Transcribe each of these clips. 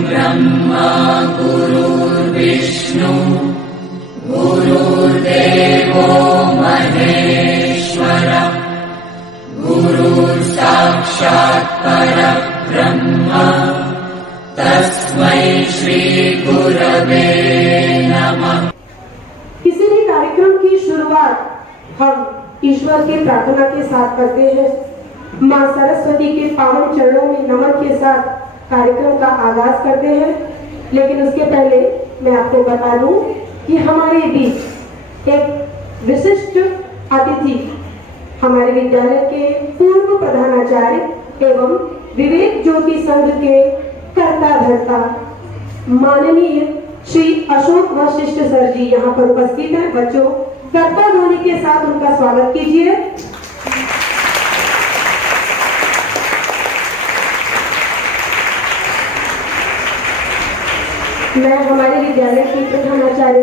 ब्रह्मा गुरुर्विष्णु गुरुर्देवो महेश्वर गुरुः साक्षात् परब्रह्म तस्मै श्री गुरवे नमः। किसी भी कार्यक्रम की शुरुआत हम ईश्वर की प्रार्थना के साथ करते हैं। माँ सरस्वती के पावन चरणों में नमन के साथ कार्यक्रम का आगाज करते हैं। लेकिन उसके पहले मैं आपको बता दूं कि हमारे बीच एक विशिष्ट अतिथि हमारे विद्यालय के पूर्व प्रधानाचार्य एवं विवेक ज्योति संघ के कर्ता धर्ता माननीय श्री अशोक वशिष्ठ सर जी यहाँ पर उपस्थित हैं। बच्चों, कर्ता ध्वनि के साथ उनका स्वागत कीजिए। मैं हमारे विद्यालय की प्रधानाचार्य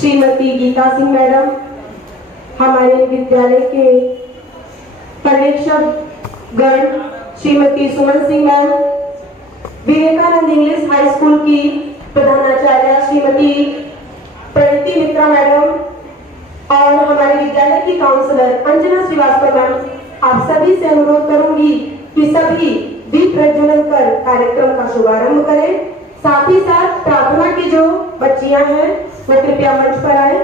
श्रीमती गीता सिंह मैडम, हमारे विद्यालय के पर्यवेक्षक गण Shrimati Suman Singh ma'am, Vivekanand English high school की प्रधानाचार्य श्रीमती प्रणति मित्रा मैडम और हमारे विद्यालय की काउंसलर अंजना श्रीवास्तव मैम, आप सभी से अनुरोध करूंगी कि सभी दीप प्रज्वलन कर कार्यक्रम का शुभारंभ करें। साथ ही साथ प्रार्थना की जो बच्चियां हैं वो कृपया मंच पर आए।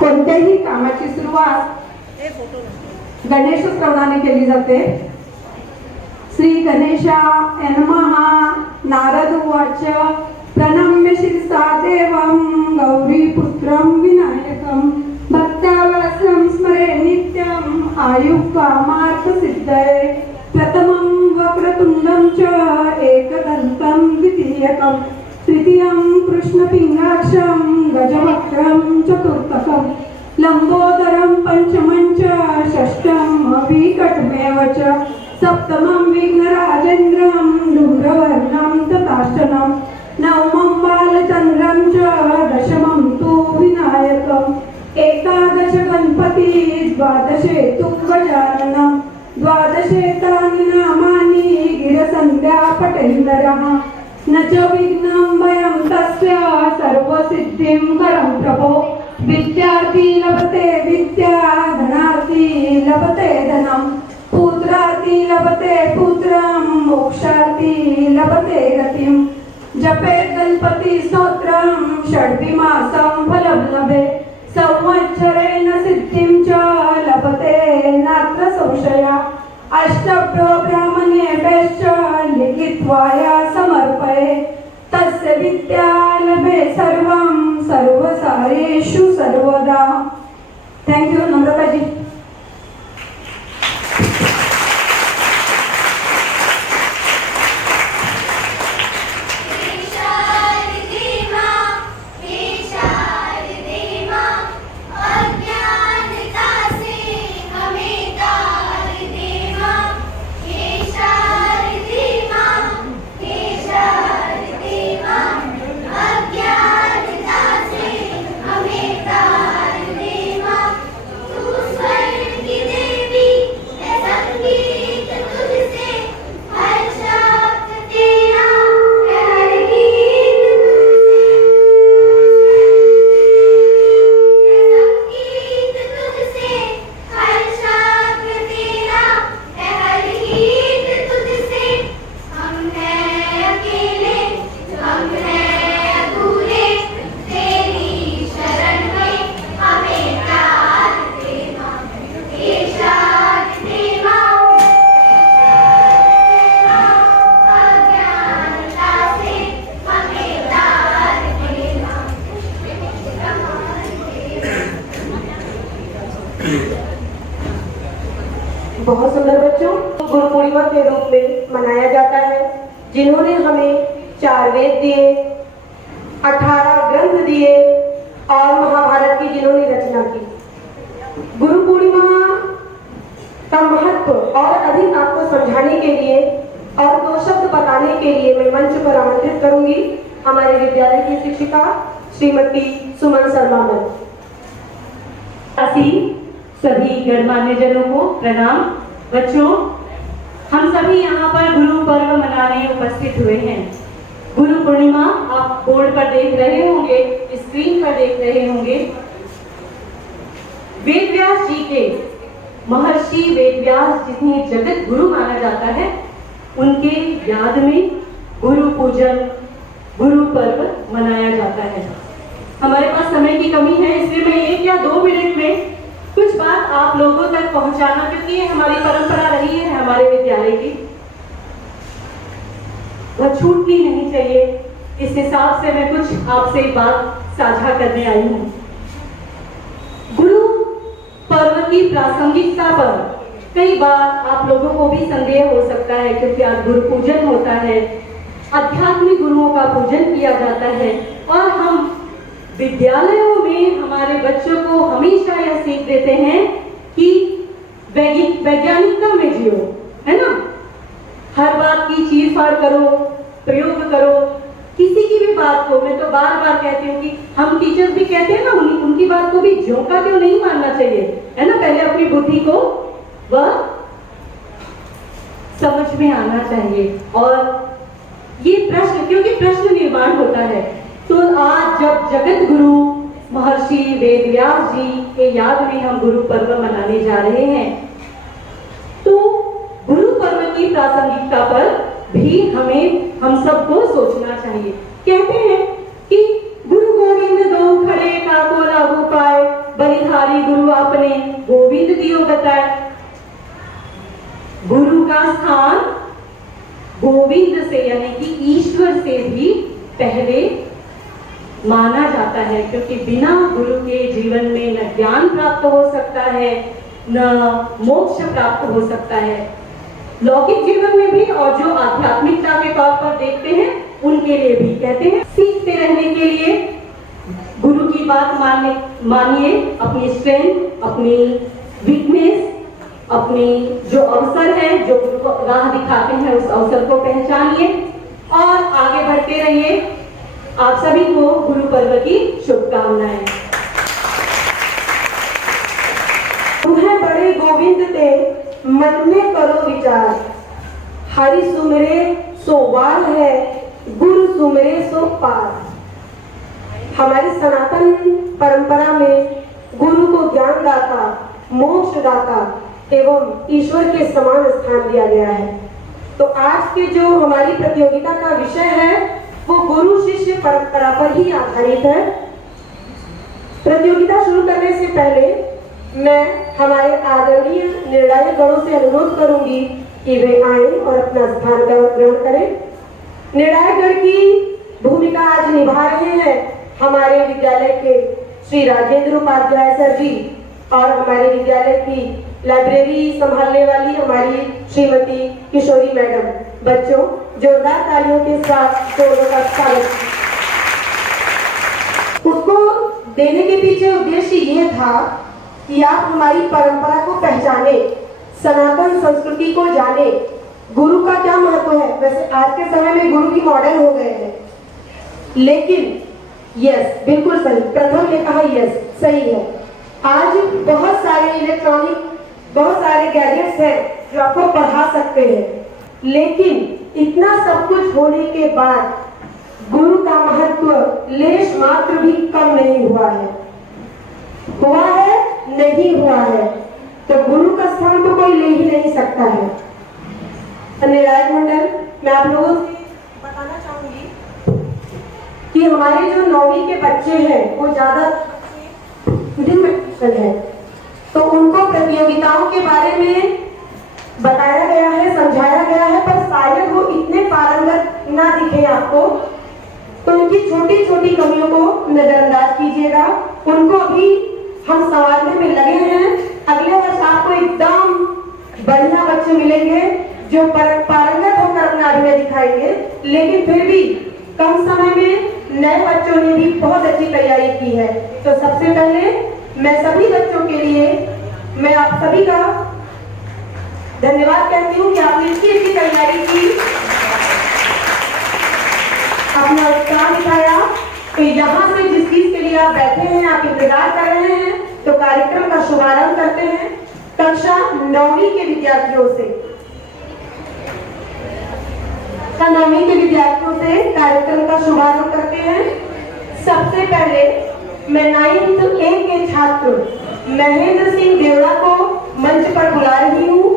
कोणत्याही कामाची सुरुवात गणेशोत्सवाने केली जाते। श्री गणेशाय नमः। नारद उवाच प्रणम्य शिरसा देवं गौरीपुत्रं विनायकं भक्तावासं स्मरे नित्यं आयुष्कामार्थसिद्धये प्रथमं वक्रतुण्डं च एकदन्तं द्वितीयकं तृतीयं कृष्णपिङ्गाक्षं गजवक्त्रं चतुर्थकं लंबोदरं पंचमं च षष्ठं विकटमेव च सप्तमं विघ्नराजेन्द्रं धूम्रवर्णं तथाष्टमं नवमं बालचन्द्रं च दशमं तु विनायकम् एकादश गणपति द्वादशे तु गजाननं द्वादशे तानि नामानि गिरसन्ध्या पठेन्दरः न च विघ्नं भयं तस्य सर्वसिद्धिं करं प्रभो विद्यार्थी लभते विद्या धनार्थी लभते धनम् पुत्रार्थी लभते पुत्रं मोक्षार्थी लभते गतिं जपेत् गणपति स्तोत्रं षड्विमासं फलं लभे संवत्सरेण सिद्धिं च लभते नात्र संशया अष्टभ्यो ब्राह्मणेभ्यश्च लिखित्वा समर्पये तस्य विद्या लभे सर्वं सर्वसारेषु सर्वदा। थैंक यू नम्रता जी। बहुत सुंदर बच्चों, गुरु पूर्णिमा के रूप में मनाया जाता है। जिन्होंने हमें 4 वेद दिए, 18 ग्रंथ दिए और महाभारत की जिन्होंने रचना की। गुरु पूर्णिमा का महत्व और अधिक आपको समझाने के लिए और 2 शब्द बताने के लिए मैं मंच पर आमंत्रित करूंगी हमारे विद्यालय की शिक्षिका श्रीमती सुमन शर्मा मैम। सभी गणमान्य जनों को प्रणाम। बच्चों, हम सभी यहाँ पर गुरु पर्व मनाने उपस्थित हुए हैं। गुरु पूर्णिमा आप बोर्ड पर देख रहे होंगे, स्क्रीन पर देख रहे होंगे। वेदव्यास जी के, महर्षि वेदव्यास जिन्हें जगत गुरु माना जाता है, उनके याद में गुरु पूजन, गुरु पर्व मनाया जाता है। हमारे पास समय की कमी है, इसलिए मैं 1 या 2 मिनट में कुछ बात आप लोगों तक पहुंचाना, क्योंकि ये हमारी परंपरा रही है हमारे विद्यालय की, वह छूटनी नहीं चाहिए। इस हिसाब से मैं कुछ आपसे बात साझा करने आई हूं। गुरु पर्व की प्रासंगिकता पर कई बार आप लोगों को भी संदेह हो सकता है, क्योंकि आज गुरु पूजन होता है, आध्यात्मिक गुरुओं का पूजन किया जाता है और हम विद्यालयों में हमारे बच्चों को हमेशा यह सीख देते हैं कि वैज्ञानिकता में जियो, है ना। हर बात की चीर-फाड़ करो, प्रयोग करो, किसी की भी बात को, मैं तो बार बार कहती हूँ कि हम टीचर्स भी कहते हैं ना, उनकी बात को भी ज्यों का त्यों नहीं मानना चाहिए, है ना। पहले अपनी बुद्धि को वह समझ में आना चाहिए और ये प्रश्न, क्योंकि प्रश्न निर्माण होता है। तो आज जब जगत गुरु महर्षि वेदव्यास जी के याद में हम गुरु पर्व मनाने जा रहे हैं, तो गुरु पर्व की प्रासंगिकता पर भी हम सबको सोचना चाहिए। कहते हैं कि गुरु गोविंद दो खड़े काको लागू पाए, बलिहारी गुरु आपने गोविंद दियो बताए। गुरु का स्थान गोविंद से, यानी कि ईश्वर से भी पहले माना जाता है, क्योंकि बिना गुरु के जीवन में न ज्ञान प्राप्त हो सकता है, न मोक्ष प्राप्त हो सकता है, लौकिक जीवन में भी और जो आध्यात्मिकता के तौर पर देखते हैं उनके लिए भी। कहते हैं सीखते रहने के लिए गुरु की बात मानिए, अपनी स्ट्रेंथ, अपनी वीकनेस, अपनी जो अवसर है, जो राह दिखाते हैं, उस अवसर को पहचानिए और आगे बढ़ते रहिए। आप सभी को गुरु पर्व की शुभकामनाएं। तुम्हें बड़े गोविंद ते मन में करो विचार, हरि सुमरे सो वार है, गुरु सुमरे सो पार। हमारी सनातन परंपरा में गुरु को ज्ञान दाता, मोक्ष दाता एवं ईश्वर के समान स्थान दिया गया है। तो आज के जो हमारी प्रतियोगिता का विषय है वो गुरु शिष्य परंपरा पर ही आधारित है। प्रतियोगिता शुरू करने से पहले मैं हमारे आदरणीय निर्णायक गणों से अनुरोध करूंगी कि वे आए और अपना स्थान ग्रहण करें। निर्णायक गण की भूमिका आज निभा रहे हैं हमारे विद्यालय के श्री राजेंद्र उपाध्याय सर जी और हमारे विद्यालय की लाइब्रेरी संभालने वाली हमारी श्रीमती किशोरी मैडम। बच्चों, जोरदार तालियों के साथ दोनों का स्वागत। उसको देने के पीछे उद्देश्य ये था कि आप हमारी परंपरा को पहचाने, सनातन संस्कृति को जाने, गुरु का क्या महत्व है। वैसे आज के समय में गुरु भी मॉडर्न हो गए हैं, लेकिन यस, बिल्कुल सही, प्रथम ने कहा यस, सही है। आज बहुत सारे इलेक्ट्रॉनिक, बहुत सारे गैजेट्स हैं जो आपको पढ़ा सकते हैं, लेकिन इतना सब कुछ होने के बाद गुरु का महत्व लेश मात्र भी कम नहीं हुआ है। हुआ है? नहीं हुआ है। तो गुरु का स्थान तो कोई ले ही नहीं सकता है। निर्णायक मंडल, मैं आप लोगों से बताना चाहूंगी कि हमारे जो 9वीं के बच्चे हैं वो ज्यादा है, तो उनको प्रतियोगिताओं के बारे में बताया गया है, समझाया गया है, पर शायद वो इतने पारंगत ना दिखे आपको, तो उनकी छोटी छोटी कमियों को नजरअंदाज कीजिएगा। उनको अभी हम संवारने में लगे हैं। अगले वर्ष आपको एकदम बढ़िया बच्चे मिलेंगे जो पारंगत होकर अपना अभिनय दिखाएंगे, लेकिन फिर भी कम समय में नए बच्चों ने भी बहुत अच्छी तैयारी की है। तो सबसे पहले मैं सभी बच्चों के लिए, मैं आप सभी का धन्यवाद कहती हूँ कि आपने इतनी अच्छी तैयारी की। तो यहाँ से जिस चीज के लिए आप बैठे हैं, आप इंतजार कर रहे हैं, तो कार्यक्रम का शुभारंभ करते हैं कक्षा 9वीं के विद्यार्थियों से। कक्षा 9वीं के विद्यार्थियों से कार्यक्रम का शुभारंभ करते हैं। सबसे पहले मैं 9th A के छात्र महेंद्र सिंह देवड़ा को मंच पर बुला रही हूँ,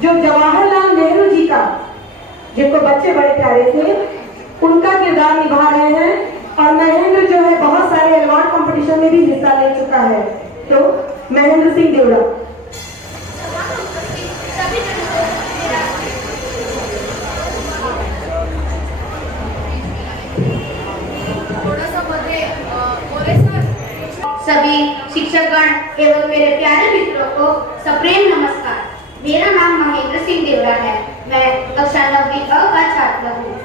जो जवाहरलाल नेहरू जी का, जिनको बच्चे बड़े प्यारे थे, उनका किरदार निभा रहे हैं। और महेंद्र जो है बहुत सारे अवार्ड कंपटीशन में भी हिस्सा ले चुका है। तो महेंद्र सिंह देवड़ा। सभी शिक्षकगण एवं मेरे प्यारे मित्रों को सप्रेम नमस्कार। मेरा नाम महेंद्र सिंह देवड़ा है। मैं कक्षा 9वीं अ का छात्र हूँ।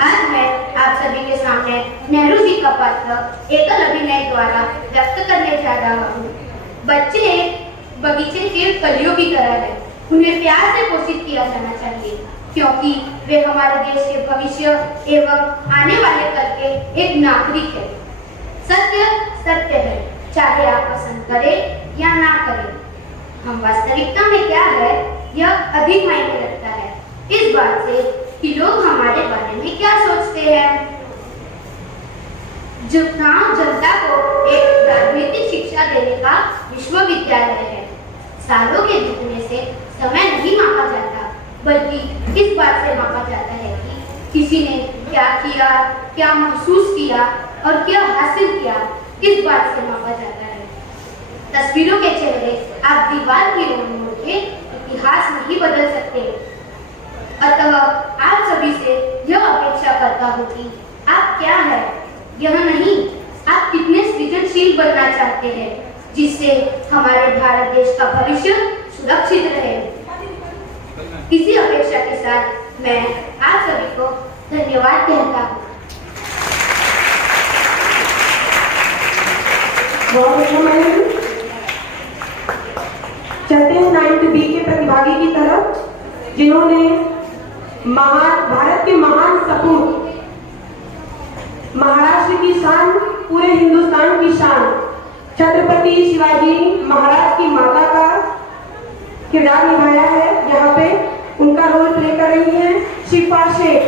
आज मैं आप सभी के सामने नेहरू जी का पात्र एकल अभिनय द्वारा व्यक्त करने जा रहा हूँ। बच्चे एक बगीचे के कलियों की तरह है। उन्हें प्यार से पोषित किया जाना चाहिए, क्योंकि वे हमारे देश के भविष्य एवं आने वाले कल के एक नागरिक है। सत्य सत्य है, चाहे आप पसंद करें या ना करें। हम वास्तविकता में क्या है यह अधिक मायने रखता है इस बात से कि लोग हमारे बारे में क्या सोचते हैं। गांव जनता को एक राजनीतिक शिक्षा देने का विश्वविद्यालय है। सालों के बीतने से समय नहीं मापा जाता, बल्कि इस बात से मापा जाता है कि किसी ने क्या किया, क्या महसूस किया और क्या हासिल किया, इस बात से मापा जाता है। तस्वीरों के चेहरे आप दीवार की ओर मोड़ के इतिहास नहीं बदल सकते। अतः आप सभी से यह अपेक्षा करता हूँ कि आप क्या है, यह नहीं, आप कितने सृजनशील बनना चाहते हैं, जिससे हमारे भारत देश का भविष्य सुरक्षित रहे। इसी अपेक्षा के साथ मैं आप सभी को धन्यवाद कहता हूँ। चलते हैं 9th B के प्रतिभागी की तरफ, जिन्होंने भारत के महान सपूत, महाराष्ट्र की शान, पूरे हिंदुस्तान की शान, छत्रपति शिवाजी महाराज की माता का किरदार निभाया है। यहाँ पे उनका रोल प्ले कर रही हैं शिफा शेख।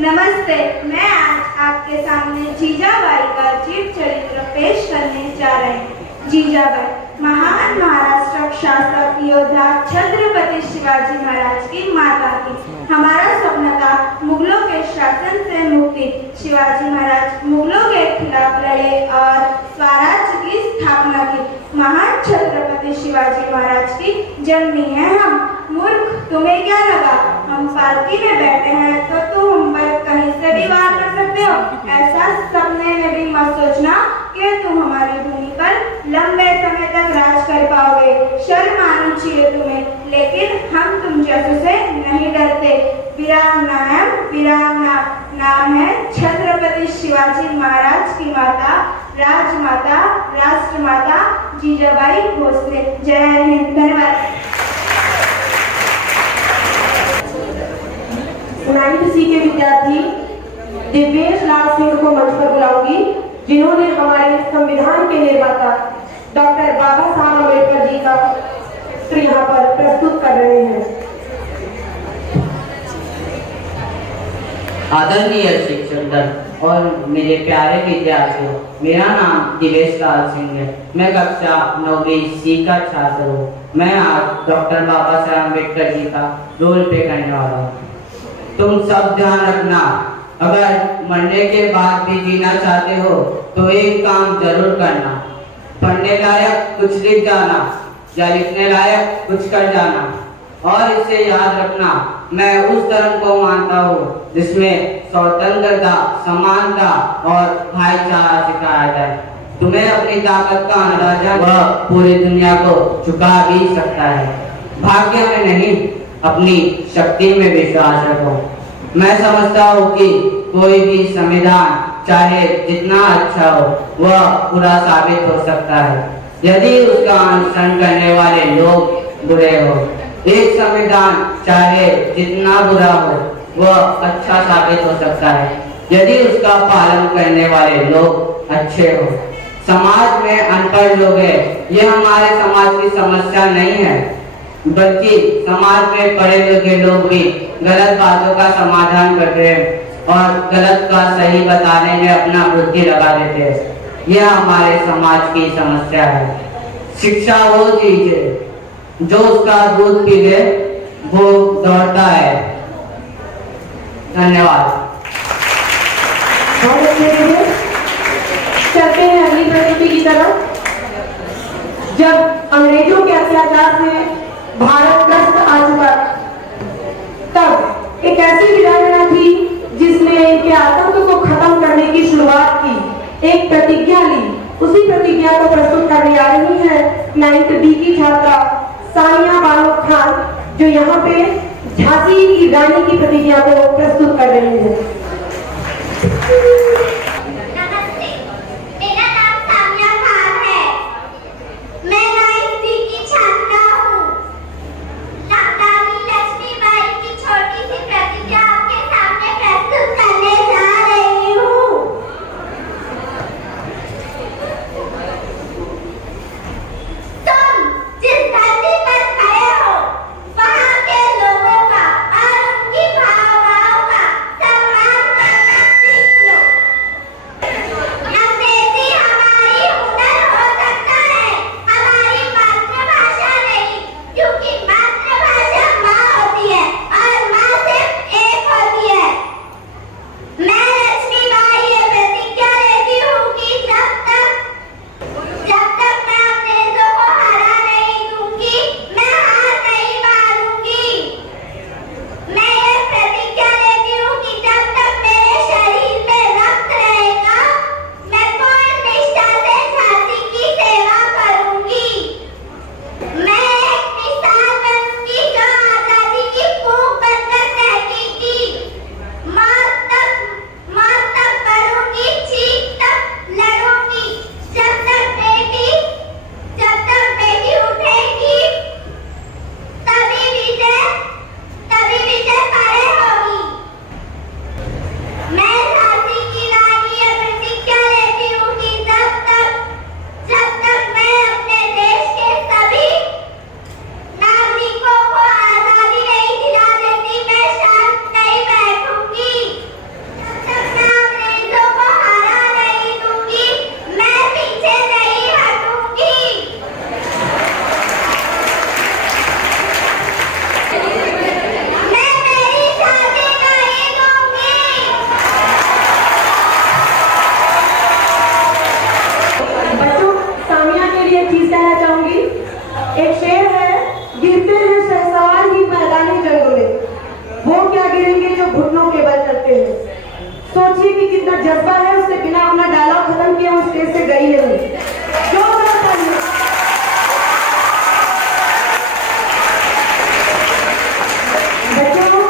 नमस्ते, मैं आज आपके सामने जीजाबाई का जीव चरित्र पेश करने जा रही हूँ। जीजाबाई महान महाराष्ट्र शासक योद्धा छत्रपति शिवाजी महाराज की माता थी। हमारा सपना था मुगलों के शासन से मुक्ति। शिवाजी महाराज मुगलों के खिलाफ लड़े और स्वराज्य की स्थापना की। महान छत्रपति शिवाजी महाराज की जन्मी है हम। मूर्ख, तुम्हें क्या लगा हम पालकी में बैठे हैं तो तुम हम पर कहीं से भी वार कर सकते हो? ऐसा सपने में भी मत सोचना कि तुम हमारी भूमि पर लंबे समय तक राज कर पाओगे। शर्म आनी चाहिए तुम्हें, लेकिन हम तुम जैसों से नहीं डरते। वीरांगना नाम है छत्रपति शिवाजी महाराज की माता, राजमाता, राष्ट्रमाता जीजाबाई भोसले। जय हिंद। धन्यवाद। 9th C के विद्यार्थी दिव्येश लाल सिंह को मंच पर बुलाऊंगी, जिन्होंने हमारे संविधान के निर्माता डॉक्टर बाबा साहब अम्बेडकर जी का चित्र यहाँ पर प्रस्तुत कर रहे हैं। आदरणीय शिक्षक और मेरे प्यारे विद्यार्थियों, मेरा नाम दिव्येश लाल सिंह है। मैं कक्षा 9वीं C का छात्र हूँ। मैं आज डॉक्टर बाबा साहब अम्बेडकर जी का रोल प्ले करने वाला हूँ। तुम सब ध्यान रखना, अगर मरने के बाद भी जीना चाहते हो तो एक काम जरूर करना, पढ़ने लायक कुछ लिख जाना या लिखने लायक कुछ कर जाना। और इसे याद रखना, मैं उस धर्म को मानता हूँ जिसमें स्वतंत्रता, समानता और भाईचारा सिखाया जाए। तुम्हें अपनी ताकत का अंदाजा वह पूरी दुनिया को झुका भी सकता है। भाग्य में नहीं, अपनी शक्ति में विश्वास रखो। मैं समझता हूँ कि कोई भी संविधान चाहे जितना अच्छा हो वह बुरा साबित हो सकता है यदि उसका अनुसरण करने वाले लोग बुरे हो। एक संविधान चाहे जितना बुरा हो वह अच्छा साबित हो सकता है यदि उसका पालन करने वाले लोग अच्छे हो। समाज में अनपढ़ लोग हैं, यह हमारे समाज की समस्या नहीं है, बल्कि समाज में पढ़े लिखे लोग भी गलत बातों का समाधान करते हैं और गलत का सही बताने में अपना बुद्धि लगा देते हैं। यह हमारे समाज की समस्या है। शिक्षा वो चीज है जो उसका दूध पी ले वो दौड़ता है। धन्यवाद। बहुत अच्छे थे। चलते हैं अगली प्रस्तुति की तरफ। जब अंग्रेजों के अत्याचार से भारत ग्रस्त आ चुका, तब एक ऐसी वीरांगना थी जिसने इनके आतंक को खत्म करने की शुरुआत की, एक प्रतिज्ञा ली। उसी प्रतिज्ञा को प्रस्तुत करने आ रही है 9th B की छात्रा सानिया बानो खान, जो यहाँ पे झांसी की रानी की प्रतिज्ञा को प्रस्तुत कर रही है। नमस्ते, मेरा नाम सानिया खान है। मैं 9th B की छात्रा हूँ। रानी लक्ष्मीबाई की छोटी सी प्रतिज्ञा आपके सामने प्रस्तुत करने जा रही हूँ। तुम जिस धरती पर खड़े हो, वहाँ के लोगों का और उनकी भावनाओं का सम्मान करना सीख लो। अंग्रेजी हमारी हुनर हो सकता है, हमारी मातृभाषा नहीं, क्योंकि मातृभाषा माँ होती है और माँ सिर्फ एक होती है। मैं लक्ष्मीबाई ये प्रतिज्ञा लेती हूँ कि जब तक मैं अंग्रेजों को हरा नहीं दूंगी, मैं हार नहीं मानूंगी। मैं ये प्रतिज्ञा लेती हूँ कि जब तक मेरे शरीर में रक्त रहेगा, मैं पूर्ण निष्ठा से झांसी की सेवा करूंगी। मैं एक मिसाल बनूंगी जो आजादी की फूंक बनकर दहकेगी। मौत तक मरूंगी, चीख तक लड़ूंगी। जब तक बेटी उठेगी, तभी विजय परे होगी। मैं झांसी की रानी ये प्रतिज्ञा लेती हूँ कि जब तक मैं अपने देश के सभी नागरिकों को आजादी नहीं दिला देती, मैं शांत नहीं बैठूंगी। जब तक मैं अंग्रेजों को हरा नहीं दूंगी, मैं पीछे नहीं हटूंगी। मैं मेरी शादी नहीं दूंगी। बच्चों, सामिया के लिए एक चीज कहना चाहूंगी। एक शेर है, गिरते हैं शहसवार ही मैदानी जंग में, वो क्या गिरेंगे जो घुटनों के बल चलते हैं। सोचिए कि कितना जज्बा है, उससे बिना अपना डायलॉग खत्म किया उस स्टेज से गई नहीं। जोरदार तालियां। बच्चों,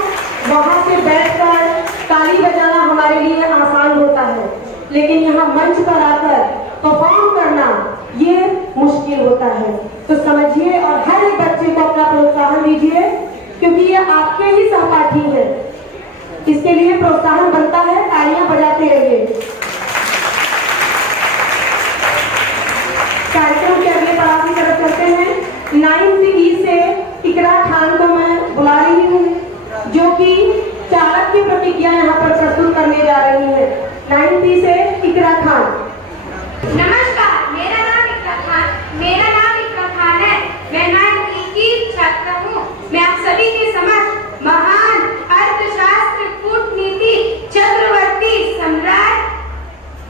वहां से बैठकर ताली बजाना हमारे लिए आसान होता है, लेकिन यहाँ मंच पर आकर परफॉर्म करना ये मुश्किल होता है। तो समझिए और हर एक बच्चे को अपना प्रोत्साहन दीजिए, क्योंकि ये आपके ही सहपाठी हैं। इसके लिए प्रोत्साहन बनता है, तालियां बजाते रहिए। कार्यक्रम के अगले पड़ाव की तरफ चलते हैं। 9th E से इकरा खान को मैं बुला रही हूँ, जो कि चालक की प्रतिज्ञा यहाँ पर प्रस्तुत करने जा रही है। 9th E से इकरा खान। नमस्कार, मेरा नाम इकरा खान है। मैं 9th B की छात्रा हूँ। मैं आप सभी के समक्ष महान अर्थशास्त्र कूटनीति चक्रवर्ती सम्राट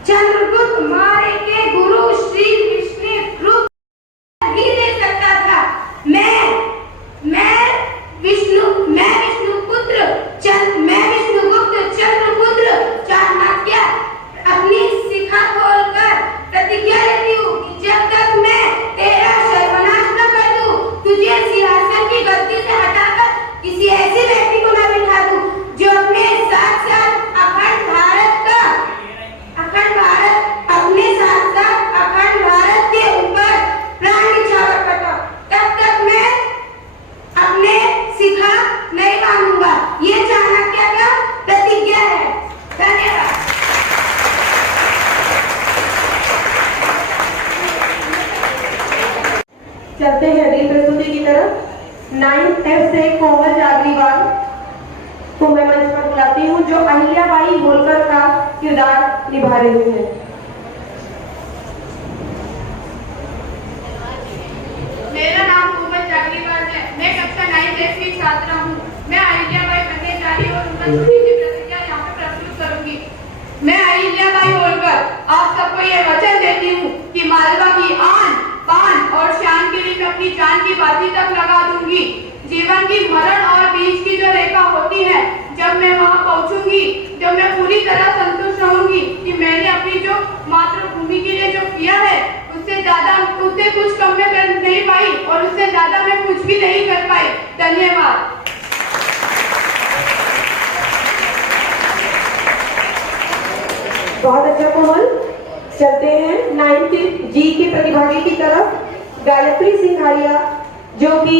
चंद्रगुप्त मौर्य के गुरु श्री विष्णुगुप्त नहीं दे सकता था। मैं विष्णुगुप्त चंद्रपुत्र चाणक्य अपनी शिखा खोलकर प्रतिज्ञा लेती हूँ कि जब तक मैं तेरा सर्वनाश न कर दूं, तुझे सिंहासन की गद्दी से हटाकर किसी ऐसे व्यक्ति को न बिठा दूं जो अपने साथ साथ अखंड भारत के ऊपर प्राण न्यौछावर करता। तब तक मैं अपने शिखा नहीं मानूंगा। ये चाणक्य का 9th F से कोमल जागरीवाल को मैं मंच पर बुलाती हूँ, जो अहिल्याबाई होलकर का किरदार निभा रही है। मेरा नाम कोमल जागरीवाल है। मैं कक्षा 9th F की छात्रा हूँ। मैं अहिल्याबाई बनने जा रही हूँ और उनका छोटी सी प्रतिज्ञा यहाँ पे प्रस्तुत करूंगी। मैं अहिल्याबाई होलकर आप सबको ये वचन देती हूँ कि मालवा की आन, पान और शान के लिए मैं अपनी जान की बाजी तक लगा दूंगी। जीवन की मरण और बीच की जो रेखा होती है, जब मैं वहां पहुंचूंगी, जब मैं पूरी तरह संतुष्ट रहूंगी कि मैंने अपनी जो मातृभूमि के लिए जो किया है, उससे ज्यादा, उससे कुछ कम में कर नहीं पाई और उससे ज्यादा मैं कुछ भी नहीं कर पाई। धन्यवाद। बहुत अच्छा कोमल। चलते हैं 9th G के प्रतिभागी की तरफ। गायत्री सिंघारिया, जो कि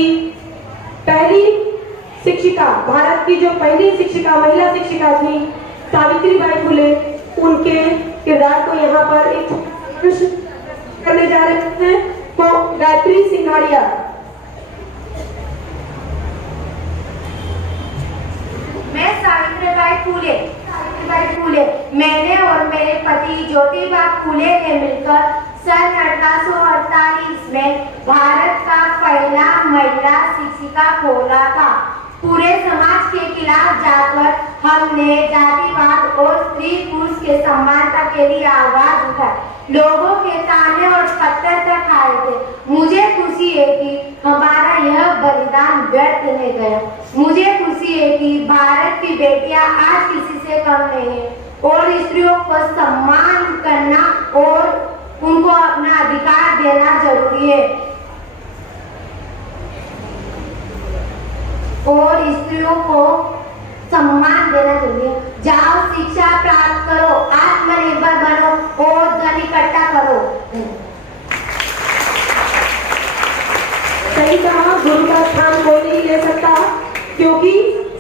पहली शिक्षिका, भारत की जो पहली शिक्षिका, महिला शिक्षिका थी, सावित्रीबाई फुले, उनके किरदार को यहाँ पर एक करने जा रहे हैं। तो गायत्री सिंघारिया। मैं सावित्रीबाई फुले मैंने और मेरे पति ज्योतिबा फुले ने मिलकर सन 1848 में भारत का पहला महिला शिक्षिका खोला था। पूरे समाज के खिलाफ जाकर हमने जातिवाद और स्त्री पुरुष के समानता के लिए आवाज उठाई। लोगों के ताने और पत्थर तक आए थे। मुझे खुशी है कि हमारा यह बलिदान व्यर्थ नहीं गया। मुझे खुशी है कि भारत की बेटियां आज किसी से कम नहीं है और स्त्रियों को सम्मान करना और उनको अपना अधिकार देना जरूरी है और स्त्रियों को सम्मान देना जरूरी है। जाओ, शिक्षा प्राप्त करो, आत्मनिर्भर बनो और धन इकट्ठा करो। सही कहा, गुरु का स्थान कोई नहीं ले सकता, क्योंकि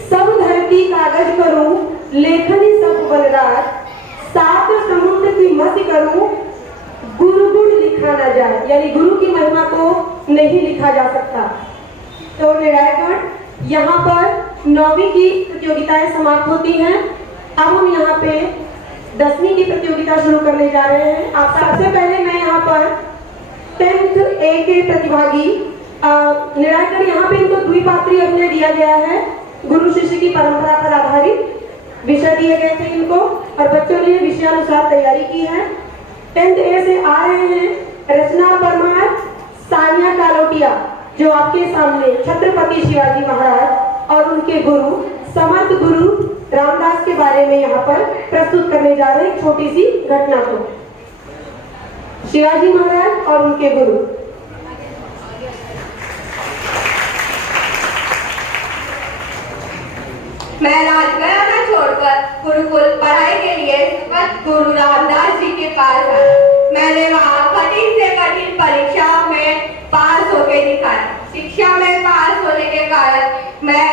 सब धरती कागज करूं, लेखनी सब बलराज, सात समुद्र की मति करूं, गुरु गुण लिखा न जाए। यानी गुरु की महिमा को नहीं लिखा जा सकता। तो निरायगढ़, यहाँ पर 9वीं की प्रतियोगिताएं समाप्त होती हैं। अब हम यहाँ पे 10वीं की प्रतियोगिता शुरू करने जा रहे हैं। आप सबसे पहले मैं यहाँ पर 10th A के प्रतिभागी निरायगढ़, यहाँ पे इनको द्विपात्रीय अभिनय दिया गया है। गुरु शिष्य की परंपरा पर आधारित विषय दिए गए थे इनको और बच्चों ने विषयानुसार तैयारी की है। 10th A से आ रहे हैं रचना परमार, सानिया कालोटिया, जो आपके सामने छत्रपति शिवाजी महाराज और उनके गुरु समर्थ गुरु रामदास के बारे में यहाँ पर प्रस्तुत करने जा रहे हैं छोटी सी घटना को। शिवाजी महाराज और उनके गुरु। मैं राजगया में छोड़कर गुरुकुल पढ़ाई के लिए गुरु रामदास जी के पास आई। मैंने वहाँ कठिन से कठिन परीक्षाओं में पास होके दिखाया। शिक्षा में पास होने के कारण मैं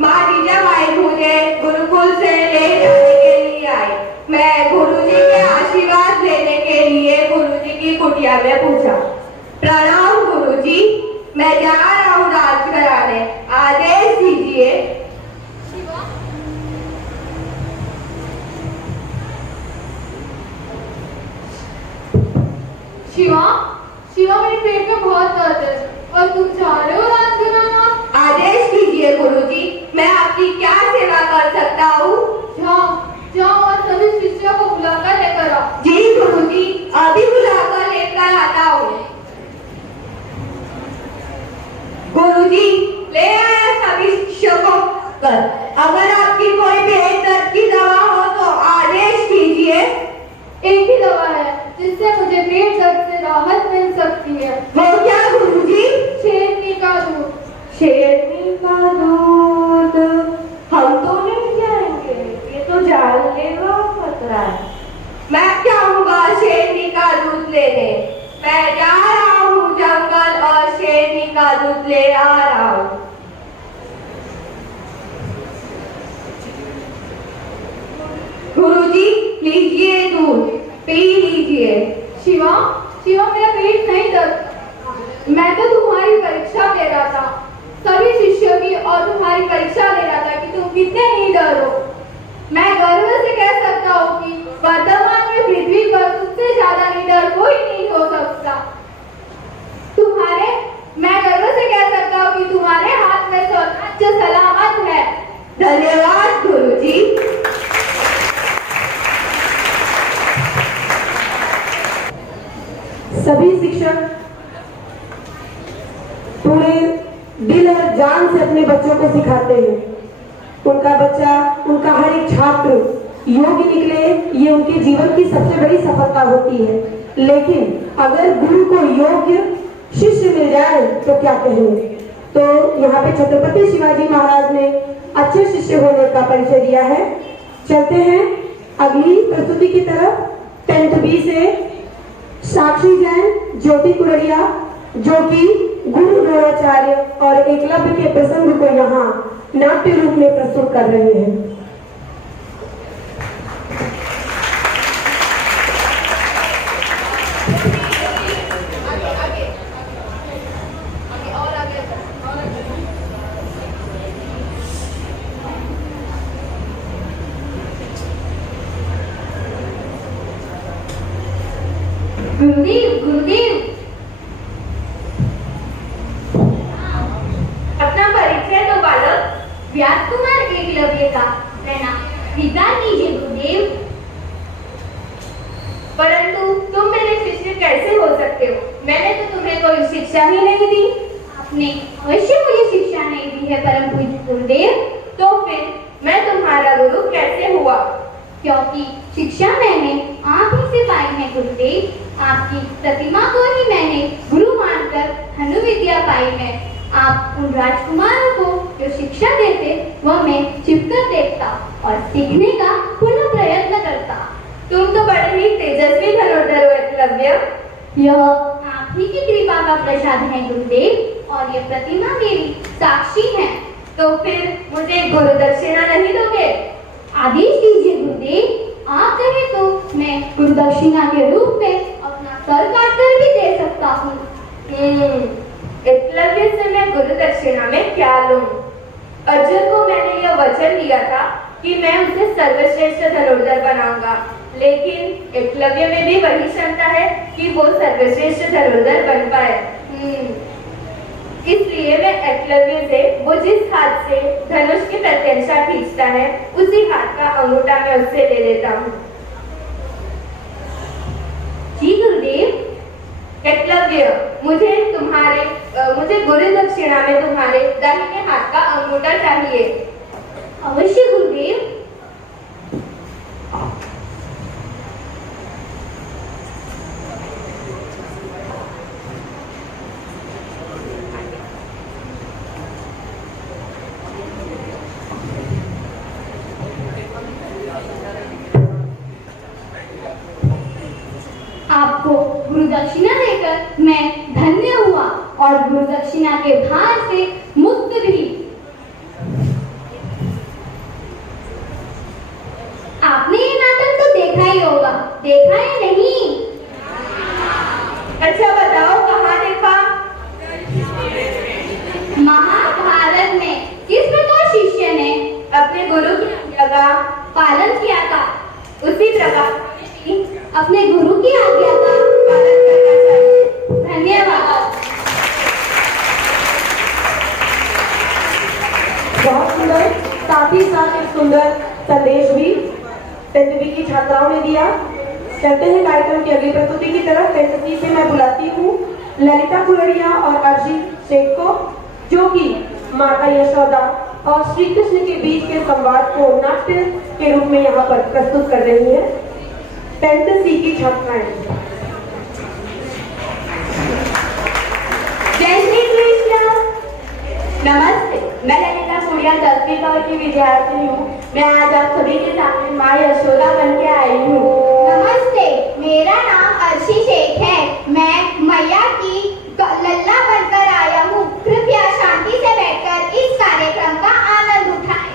माँ जीजाबाई मुझे गुरुकुल से ले जाने के लिए आई। मैं गुरुजी के आशीर्वाद लेने के लिए गुरुजी की कुटिया में पूछा। प्रणाम गुरुजी, मैं जा रहा हूँ राज कराने, आदेश दीजिए। शिवा, शिवा, मेरे पेट में बहुत दर्द है और तुम जा रहे हो राज कराना? आदेश कीजिए गुरुजी, मैं आपकी क्या सेवा कर सकता हूँ? जाओ, जाओ और सभी शिष्यों को बुलाकर लेकर आओ। जी गुरुजी, अभी बुलाकर लेकर आता हूँ। गुरुजी, ले आया सभी शिष्यों कर। अगर आपकी कोई पेट दर्द की दवा हो तो आदेश कीजिए। एक ही दवा है जिससे मुझे पेट दर्द से राहत मिल सकती है। वो क्या गुरुजी? शेरनी का दूध। शेरनी का दूध हम तो नहीं जाएंगे, ये तो जानने का खतरा है। मैं जाऊंगा शेरनी का दूध लेने। मैं जा रहा हूँ जंगल और शेरनी का दूध ले आ रहा हूँ। गुरुजी, लीजिए दूध, पी लीजिए। शिवा, शिवा, मेरा पेट नहीं दर्द। मैं तो तुम्हारी परीक्षा दे रहा था। सभी धन्यवाद गुरुजी। सभी शिक्षक पूरे दिल और जान से अपने बच्चों को सिखाते हैं। उनका बच्चा, उनका हर एक छात्र योग्य निकले, ये उनके जीवन की सबसे बड़ी सफलता होती है। लेकिन अगर गुरु को योग्य शिष्य मिल जाए तो क्या कहेंगे। तो यहाँ पे छत्रपति शिवाजी महाराज ने अच्छे शिष्य होने का परिचय दिया है। चलते हैं अगली प्रस्तुति की तरफ। 10th B से साक्षी जैन, ज्योति कुरड़िया, जो कि गुरु द्रोणाचार्य और एकलव्य के प्रसंग को यहाँ नाट्य रूप में प्रस्तुत कर रहे हैं। गुरुदेव गुरुदेव, अपना परिचय दो बालक। व्यास कुमार एकलव्य का प्रणाम स्वीकार कीजिए गुरुदेव। परंतु तुम मेरे शिष्य कैसे हो सकते हो? मैंने तो तुम्हें कोई शिक्षा ही नहीं दी। आपने अवश्य मुझे शिक्षा नहीं दी है परम पूज्य गुरुदेव। तो फिर मैं तुम्हारा गुरु कैसे हुआ? क्योंकि शिक्षा मैंने आप ही से पाई है गुरुदेव। आपकी प्रतिमा को ही मैंने गुरु मानकर धनुर्विद्या पाई है। आप उन राजकुमारों को जो शिक्षा देते वह मैं छिपकर देखता और सीखने का पूर्ण प्रयत्न करता। तुम तो बड़े ही तेजस्वी धनुर्धर हो एकलव्य। यह आप ही की कृपा का प्रसाद है गुरुदेव, और यह प्रतिमा मेरी साक्षी है। तो फिर मुझे गुरु दक्षिणा नहीं दोगे? आदेश दीजिए गुरुदेव। आप कहें तो मैं गुरु दक्षिणा के रूप में अपना सर काटकर भी दे सकता हूँ। एकलव्य से मैं गुरु दक्षिणा में क्या लूं? अर्जुन को मैंने यह वचन दिया था कि मैं उसे सर्वश्रेष्ठ धनुर्धर बनाऊंगा, लेकिन एकलव्य में भी वही क्षमता है कि वो सर्वश्रेष्ठ धनुर्धर बन पाए। इसलिए मैं एकलव्य से वो जिस हाथ से धनुष की प्रत्यंशा खींचता है उसी हाथ का अंगूठा मैं उससे ले लेता हूँ। जी गुरुदेव। एकलव्य, मुझे गुरु दक्षिणा में तुम्हारे दाहिने हाथ का अंगूठा चाहिए। अवश्य गुरुदेव। आपको गुरु दक्षिणा देकर मैं धन्य हुआ और गुरु दक्षिणा के भार से मुक्त भी। आपने ये नाटक तो देखा ही होगा, देखा है नहीं? अच्छा बताओ, कहाँ देखा? महाभारत में किस प्रकार शिष्य ने अपने गुरु की आज्ञा का पालन किया था, उसी प्रकार अपने गुरु की आज्ञा का पालन करना चाहिए। धन्यवाद। बहुत सुंदर, साथ ही साथ एक सुंदर संदेश भी 10th B की छात्राओं ने दिया। चलते हैं कार्यक्रम की अगली प्रस्तुति की तरफ। 10th C से मैं बुलाती हूँ ललिता कुरड़िया और अर्जित शेख को, जो कि माता यशोदा और श्री कृष्ण के बीच के संवाद को नाट्य के रूप में यहाँ पर प्रस्तुत कर रही है। 10th C की छात्राएं। जय श्री कृष्ण। नमस्ते, मैं ललिता कुरड़िया 10वीं कक्षा की विद्यार्थी हूँ। मैं आज आप सभी के सामने माँ यशोदा बन के आई हूँ। नमस्ते, मेरा नाम अर्शी शेख है। मैं मैया की लल्ला बनकर आया हूँ। कृपया शांति से बैठकर इस कार्यक्रम का आनंद उठाएं।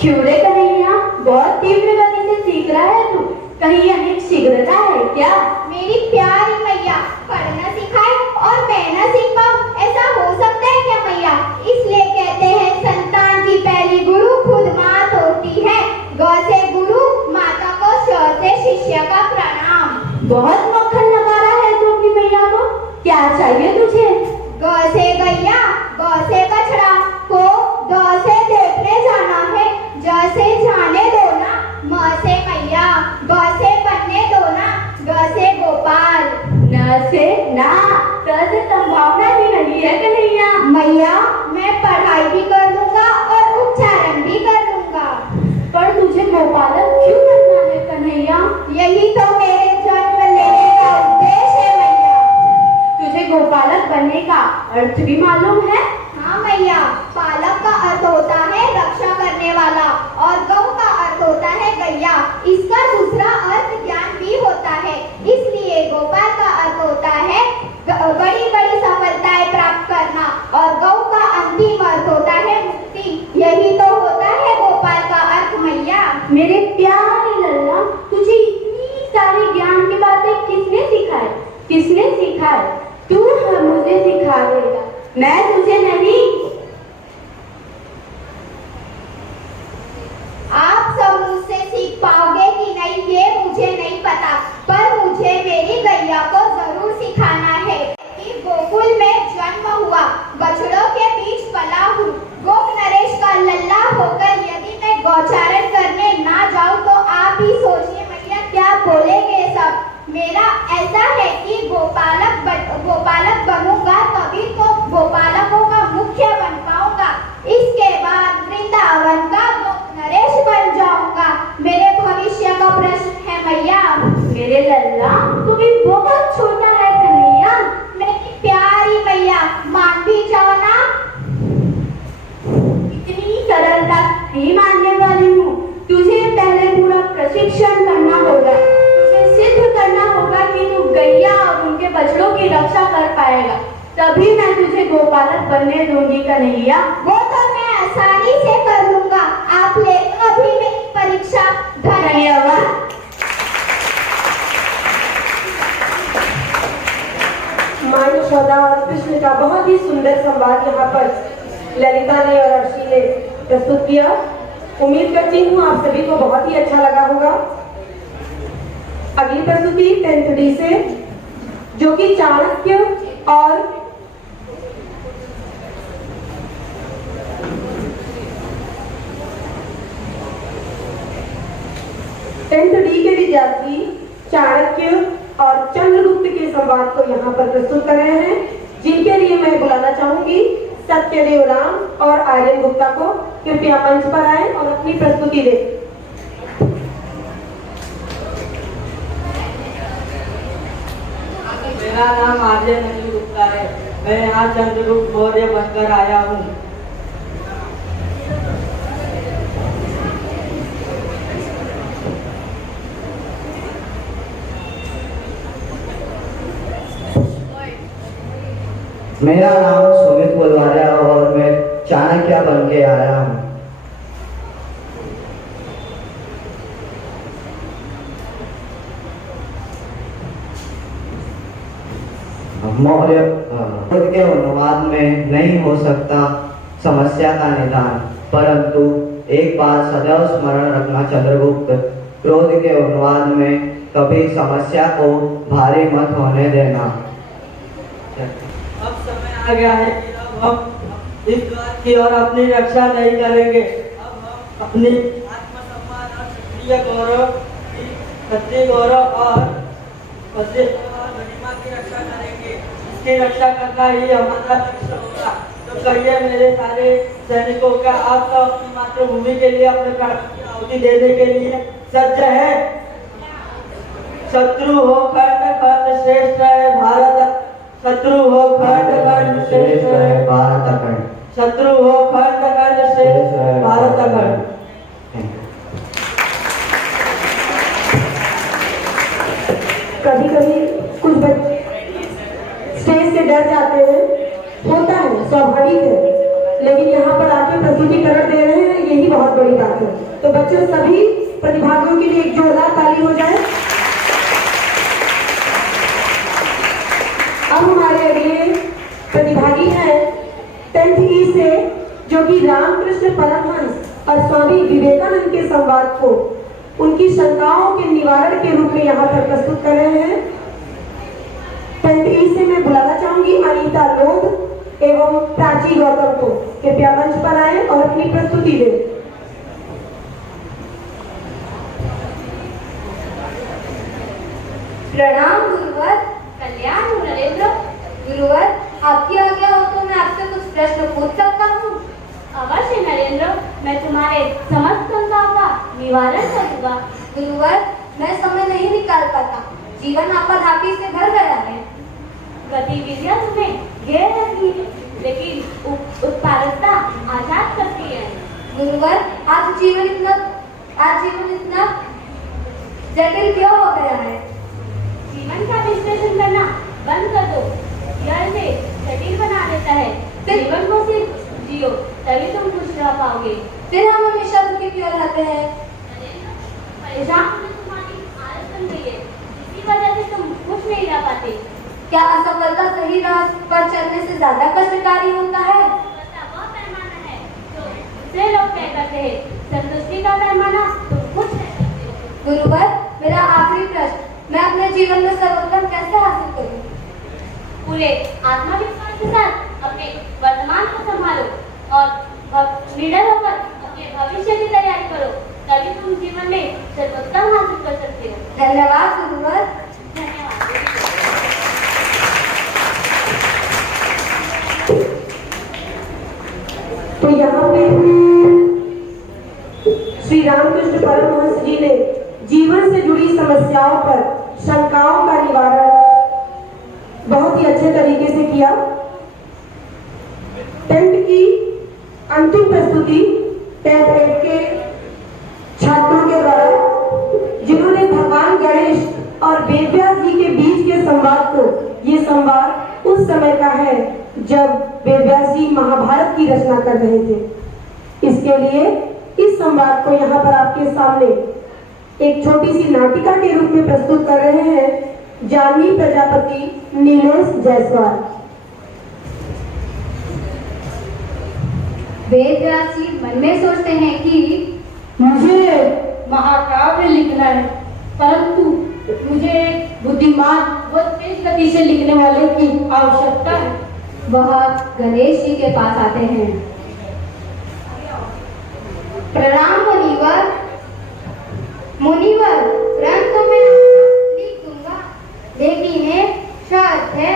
क्यों रे कन्हैया, बहुत तीव्र गति से सीख रहा है तू। कहीं अनेक शीघ्रता है क्या? मेरी प्यारी मैया पढ़ना सिखाए और मैं न सीख पाऊं, ऐसा हो सकता है क्या मैया? इसलिए कहते हैं संतान की पहली गुरु खुद मात होती है। गौ से गुरु, माता को श से शिष्य का प्रणाम। बहुत मक्खन लगा रहा है तू क्या चाहिए तुझे? ग से गैया, ग से बछड़ा को ग से देखने जाना है, ज से जाने दो ना, म से मैया, ग से बनने दो ना, ग से गोपाल। न से ना, त से संभावना ही नहीं है कन्हैया। मैया मैं पढ़ाई भी कर लूंगा और उच्चारण भी कर लूंगा। पर तुझे गोपालक क्यों बनना है कन्हैया? यही तो मेरे जन्म लेने का उद्देश्य है मैया। तुझे गोपालक बनने का अर्थ भी मालूम है? हाँ मैया, पालक का अर्थ होता है रक्षा करने वाला और गौ का अर्थ होता है गैया। इसका दूसरा अर्थ ज्ञान भी होता है, इसलिए गोपाल का अर्थ होता है बड़ी बड़ी सफलताएं प्राप्त करना और गौ का अंतिम अर्थ होता है मुक्ति। यही तो होता है गोपाल का अर्थ मैया। मेरे प्यारे लल्ला, तुझे इतनी सारी ज्ञान की बातें किसने सिखाई? किसने सिखाई? तू मुझे सिखा देगा, मैं तुझे नहीं। आप सब मुझसे सीख पाओगे कि नहीं ये मुझे नहीं पता, पर मुझे मेरी गैया को जरूर सिखाना है कि गोकुल में जन्म हुआ, बछड़ों के बीच पला हूँ, गोप नरेश का लल्ला होकर यदि मैं गौचारण करने ना जाऊँ तो आप ही सोचिए मैया क्या बोलेंगे सब। मेरा ऐसा है कि गोपालक बनूंगा तभी तो गोपालकों का मुख्य बन पाऊंगा। इसके बाद वृंदावन का गोप नरेश बन जाऊंगा। मेरे भविष्य का प्रश्न है मैया। मेरे लल्ला, तू भी बहुत छोटा है कन्हैया। मेरी प्यारी मैया, मान भी जाओ ना। इतनी सरलता नहीं मानने वाली हूँ। तुझे पहले पूरा प्रशिक्षण करना होगा, तुझे सिद्ध करना होगा कि तू गैया और उनके बछड़ों की रक्षा कर पाएगा, तभी मैं तुझे गोपालक बनने दूंगी कन्हैया। वो तो मैं आसानी से कर लूंगा, आप ले लो अभी मेरी परीक्षा। धन्यवाद। माँ यशोदा और कृष्ण का बहुत ही सुंदर संवाद यहाँ पर ललिता ने और अर्शी ने प्रस्तुत किया। उम्मीद करती हूँ आप सभी को बहुत ही अच्छा लगा होगा। अगली प्रस्तुति 10th D से, जो कि चाणक्य और के विद्यार्थी चाणक्य और चंद्रगुप्त के संवाद को यहाँ पर प्रस्तुत कर रहे हैं, जिनके लिए मैं बुलाना चाहूंगी सत्यदेव राम और आर्यन गुप्ता को। कृपया मंच पर आए और अपनी प्रस्तुति दें। मेरा नाम आर्यन गुप्ता है। मैं यहाँ चंद्रगुप्त मौर्य बनकर आया हूँ। मेरा नाम सुमित बुलवारिया और मैं चाणक्य बन के आया हूँ। मौर्य के अनुवाद में नहीं हो सकता समस्या का निदान, परंतु एक बात सदैव स्मरण रखना चंद्रगुप्त, क्रोध के अनुवाद में कभी समस्या को भारी मत होने देना। अब समय आ गया है कि अब हम इस द्वार की और अपनी रक्षा नहीं करेंगे। अब हम अपनी आत्मसम्मान और क्षत्रिय गौरव और गरिमा की रक्षा करेंगे। इसकी रक्षा करना ही हमारा लक्ष्य होगा। तो कहिए मेरे सारे सैनिकों का, आप तो अपनी मातृभूमि के लिए अपने प्राण की आहुति देने के लिए सज्ज है। शत्रु हो खंड खंड श्रेष्ठ है भारत, शत्रु हो खंड खंड श्रेष्ठ है भारत खंड, शत्रु हो खंड खंड श्रेष्ठ है भारत खंड। कभी कभी कुछ बच्चे स्टेज से डर जाते हैं, होता है, स्वाभाविक है, लेकिन यहाँ पर आके प्रस्तुतिकरण दे रहे हैं, यही बहुत बड़ी बात है। तो बच्चों, सभी प्रतिभागियों के लिए एक जोरदार ताली हो जाए। अब हमारे अगले प्रतिभागी हैं 10th E से, जो कि रामकृष्ण परमहंस और स्वामी विवेकानंद के संवाद को उनकी शंकाओं के निवारण के रूप में यहाँ पर प्रस्तुत कर रहे हैं। 10th E से मैं मैं बुलाना चाहूंगी अनीता लोध एवं प्राची गौतम को। कृपया मंच पर आए और अपनी प्रस्तुति दें। प्रणाम गुरुवर। कल्याण हूँ नरेंद्र। गुरुवर, आपकी आज्ञा हो तो मैं आपसे कुछ प्रश्न पूछ सकता हूँ? अवश्य नरेंद्र, मैं तुम्हारे समस्त शंकाओं का निवारण करूंगा। गुरुवर, मैं समय नहीं निकाल पाता, जीवन आपाधापी से भर गया है। गतिविधियां तुम्हें घेर रखी है, लेकिन उत्पादकता आजाद करती है। गुरुवर, आज जीवन इतना जटिल क्यों हो गया है? जीवन का विश्लेषण करना बंद कर दो, यह इसे जटिल बना देता है। जीवन को सिर्फ जियो, तभी तुम खुश रह पाओगे। फिर हम हमेशा दुखी क्यों रहते हैं? परेशान होने तुम्हारी आदत बन गई है, इसी वजह से तुम खुश नहीं रह पाते। क्या असफलता सही राह पर चलने से ज्यादा कष्टकारी होता है? वह पैमाना है जो दूसरे लोग तय करते हैं, संतुष्टि का पैमाना तुम खुश रह सकते हो। गुरुवर, मेरा आखिरी प्रश्न, मैं अपने जीवन में सर्वोत्तम कैसे हासिल करूं? पूरे आत्मविश्वास के साथ अपने वर्तमान को संभालो और निडर होकर अपने भविष्य की तैयारी करो, तभी तुम जीवन में सर्वोत्तम हासिल कर सकते हो। धन्यवाद गुरुवर। धन्यवाद। तो यहाँ पे श्री रामकृष्ण परमहंस जी ने जीवन से जुड़ी समस्याओं पर शंकाओं का निवारण बहुत ही अच्छे तरीके से किया। 10th की अंतिम प्रस्तुति 10th grade के छात्रों के द्वारा, जिन्होंने भगवान गणेश और वेदव्यास जी के बीच के संवाद को, ये संवाद उस समय का है जब वेदव्यास जी महाभारत की रचना कर रहे थे। इसके लिए इस संवाद को यहाँ पर आपके सामने एक छोटी सी नाटिका के रूप में प्रस्तुत कर रहे हैं जानवी प्रजापति, नीलेश जायसवाल। वेदव्यास जी मन में सोचते हैं कि मुझे महाकाव्य लिखना है, परंतु मुझे एक बुद्धिमान व तेज गति से लिखने वाले की आवश्यकता है। वह गणेश जी के पास आते हैं। प्रणाम मुनिवर। मुनिवर, ग्रंथ तो मैं लिख दूंगा, लेकिन एक शर्त है।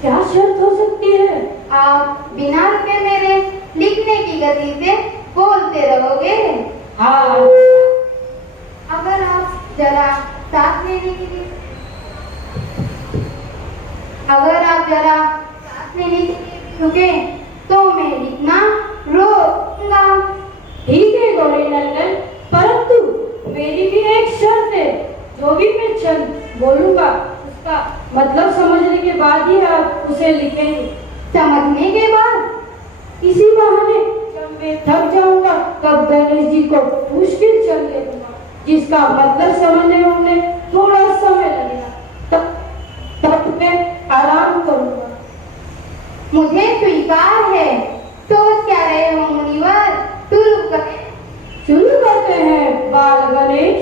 क्या शर्त हो सकती है? आप बिना रुके मेरे लिखने की गति से बोलते रहोगे। हाँ। अगर आप जरा सांस लेने के लिए रुके तो मैं लिखना रोकूंगा। ठीक है गौरी नंदन, परंतु मेरी भी एक शर्त है। जो भी मैं छंद बोलूंगा उसका मतलब समझने के बाद ही आप उसे लिखेंगे। समझने के बाद? इसी बहाने जब मैं थक जाऊंगा तब गणेश जी को मुश्किल चल लेगा, जिसका मतलब समझने में उन्हें थोड़ा समय लगेगा। तब मैं आराम करूंगा। मुझे स्वीकार है। सोच क्या रहे हो मुनिवर? शुरू करते हैं बाल गणेश।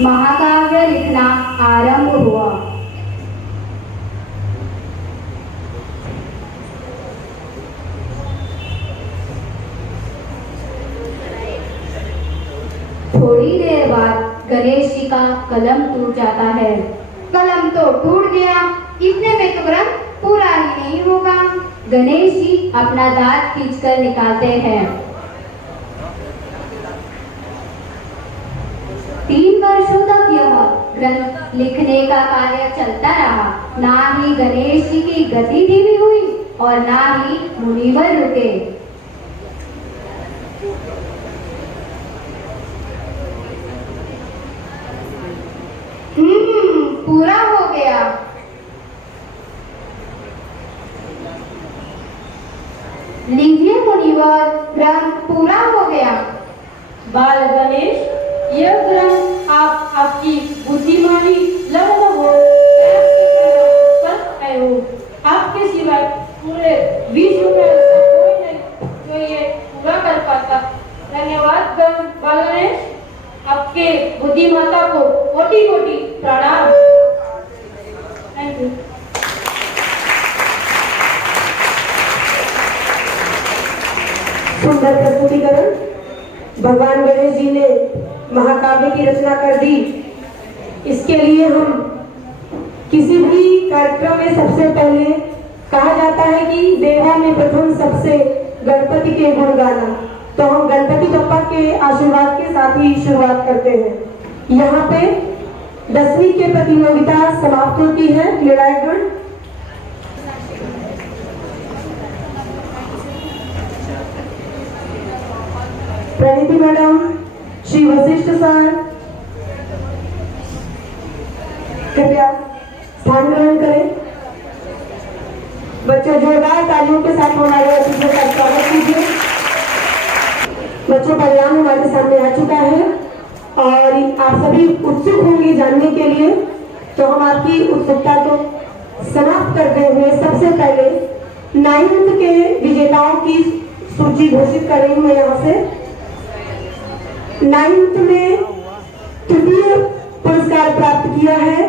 महाकाव्य लिखना आरंभ हुआ। थोड़ी देर बाद गणेश जी का कलम टूट जाता है। कलम तो टूट गया, इतने में तो ग्रंथ पूरा ही नहीं होगा। गणेश जी अपना दांत खींचकर निकालते हैं। 3 वर्षों तक यह ग्रंथ लिखने का कार्य चलता रहा। ना ही गणेश जी की गति धीमी हुई और ना ही मुनिवर रुके। पूरा हो गया। लीजिए मुनिवर, ग्रंथ पूरा हो गया। बाल गणेश, यह ग्रंथ आपकी बुद्धिमानी लगन हो आपके सिवाय पूरे विश्व में ऐसा कोई नहीं जो ये पूरा कर पाता। धन्यवाद बाल गणेश, आपके बुद्धिमत्ता को कोटि कोटि प्रणाम। Thank you. सुंदर प्रस्तुतिकरण। भगवान गणेश जी ने महाकाव्य की रचना कर दी। इसके लिए हम किसी भी कार्यक्रम में सबसे पहले कहा जाता है कि देवों में प्रथम सबसे गणपति के गुण गाना। तो हम गणपति बप्पा के आशीर्वाद के साथ ही शुरुआत करते हैं। यहाँ पे 10वीं के प्रतियोगिता समाप्त होती है। क्रीड़ागण प्रणीति मैडम, श्री वशिष्ठ सर, कृपया स्थान ग्रहण करें। बच्चों जोरदार तालियों के साथ हमारे अतिथियों का स्वागत कीजिए। बच्चों परिणाम हमारे सामने आ चुका है और आप सभी उत्सुक होंगे जानने के लिए। तो हम आपकी उत्सुकता को समाप्त करते हुए सबसे पहले 9th के विजेताओं की सूची घोषित कर रही हूँ यहाँ से। 9th में तृतीय पुरस्कार प्राप्त किया है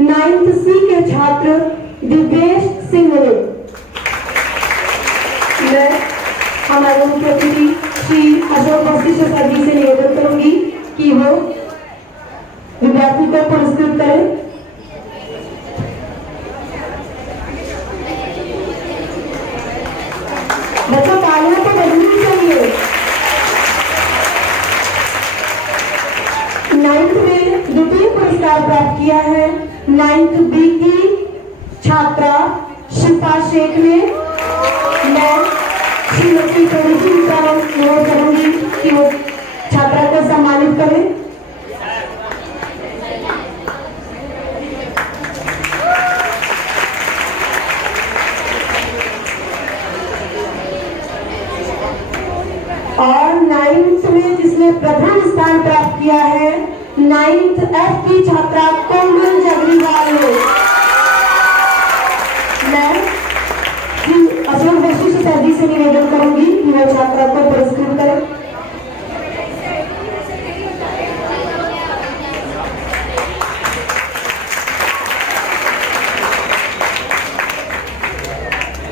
9th C के छात्र दिव्येश सिंह ने। मैं हमारे मुख्य अतिथि श्री अशोक वशिष्ठ सर जी से निवेदन करूंगी कि वो विद्यार्थी को पुरस्कृत करें। बच्चों तालियां तो बजनी चाहिए। 9th में द्वितीय पुरस्कार प्राप्त किया है 9th B की छात्रा शिफा शेख ने। मैं श्रीमती प्रणीति का अनुरोध करूंगी कि वो छात्रा को सम्मानित करें। और 9th में जिसने प्रथम स्थान प्राप्त किया है 9th F की छात्रा कोमल जगरीवाल ने। मैं अशोक वशिष्ठ सर जी से निवेदन करूंगी कि वह छात्रा को पुरस्कृत करें।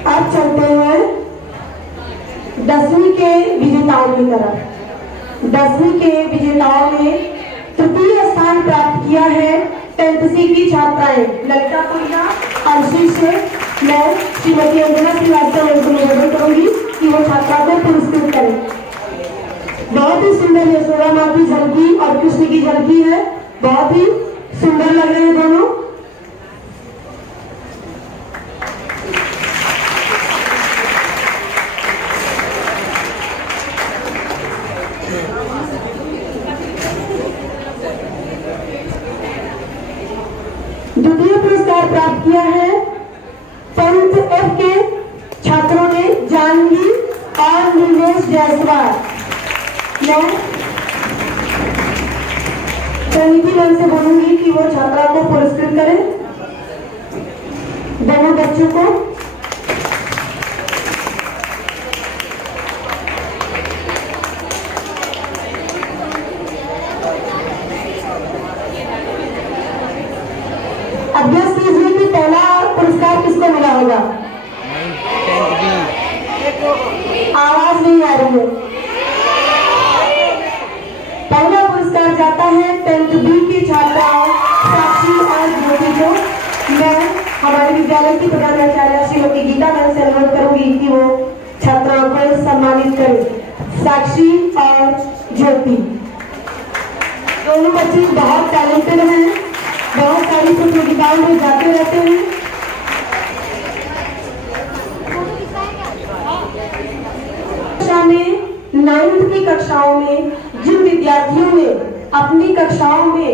अब चलते हैं 10वीं के विजेताओं की तरफ। 10वीं के विजेताओं में तृतीय स्थान प्राप्त किया है 10th C की छात्राएं ललिता पुनिया, आशीष से। मैं श्रीमती अंजना श्रीवास्तव को निवेदन करूंगी कि वो छात्रा को पुरस्कृत करें। बहुत ही सुंदर यशोदा माँ की झलकी और कृष्ण की झलकी है। बहुत ही सुंदर लग रहे हैं दोनों। द्वितीय पुरस्कार प्राप्त किया है 10th F के छात्रों ने जानवी और निवेश जायसवाल। मैं प्रणीति मैम से बोलूंगी कि वो छात्रा को पुरस्कृत करें। दोनों बच्चों को अभ्यास कीजिए कि पहला पुरस्कार किसको मिला होगा। आवाज नहीं आ रही है। पहला पुरस्कार जाता है 10th B की छात्राओं साक्षी और ज्योति को। मैं हमारे विद्यालय की प्रधानाचार्य श्रीमती गीता मैम से अनुरोध करूंगी कि वो छात्राओं को सम्मानित करें। साक्षी और ज्योति दोनों बच्चे बहुत टैलेंटेड हैं, बहुत सारी प्रतियोगिताओं में जाते रहते हैं। कक्षा में 9th की कक्षाओं में जिन विद्यार्थियों ने अपनी कक्षाओं में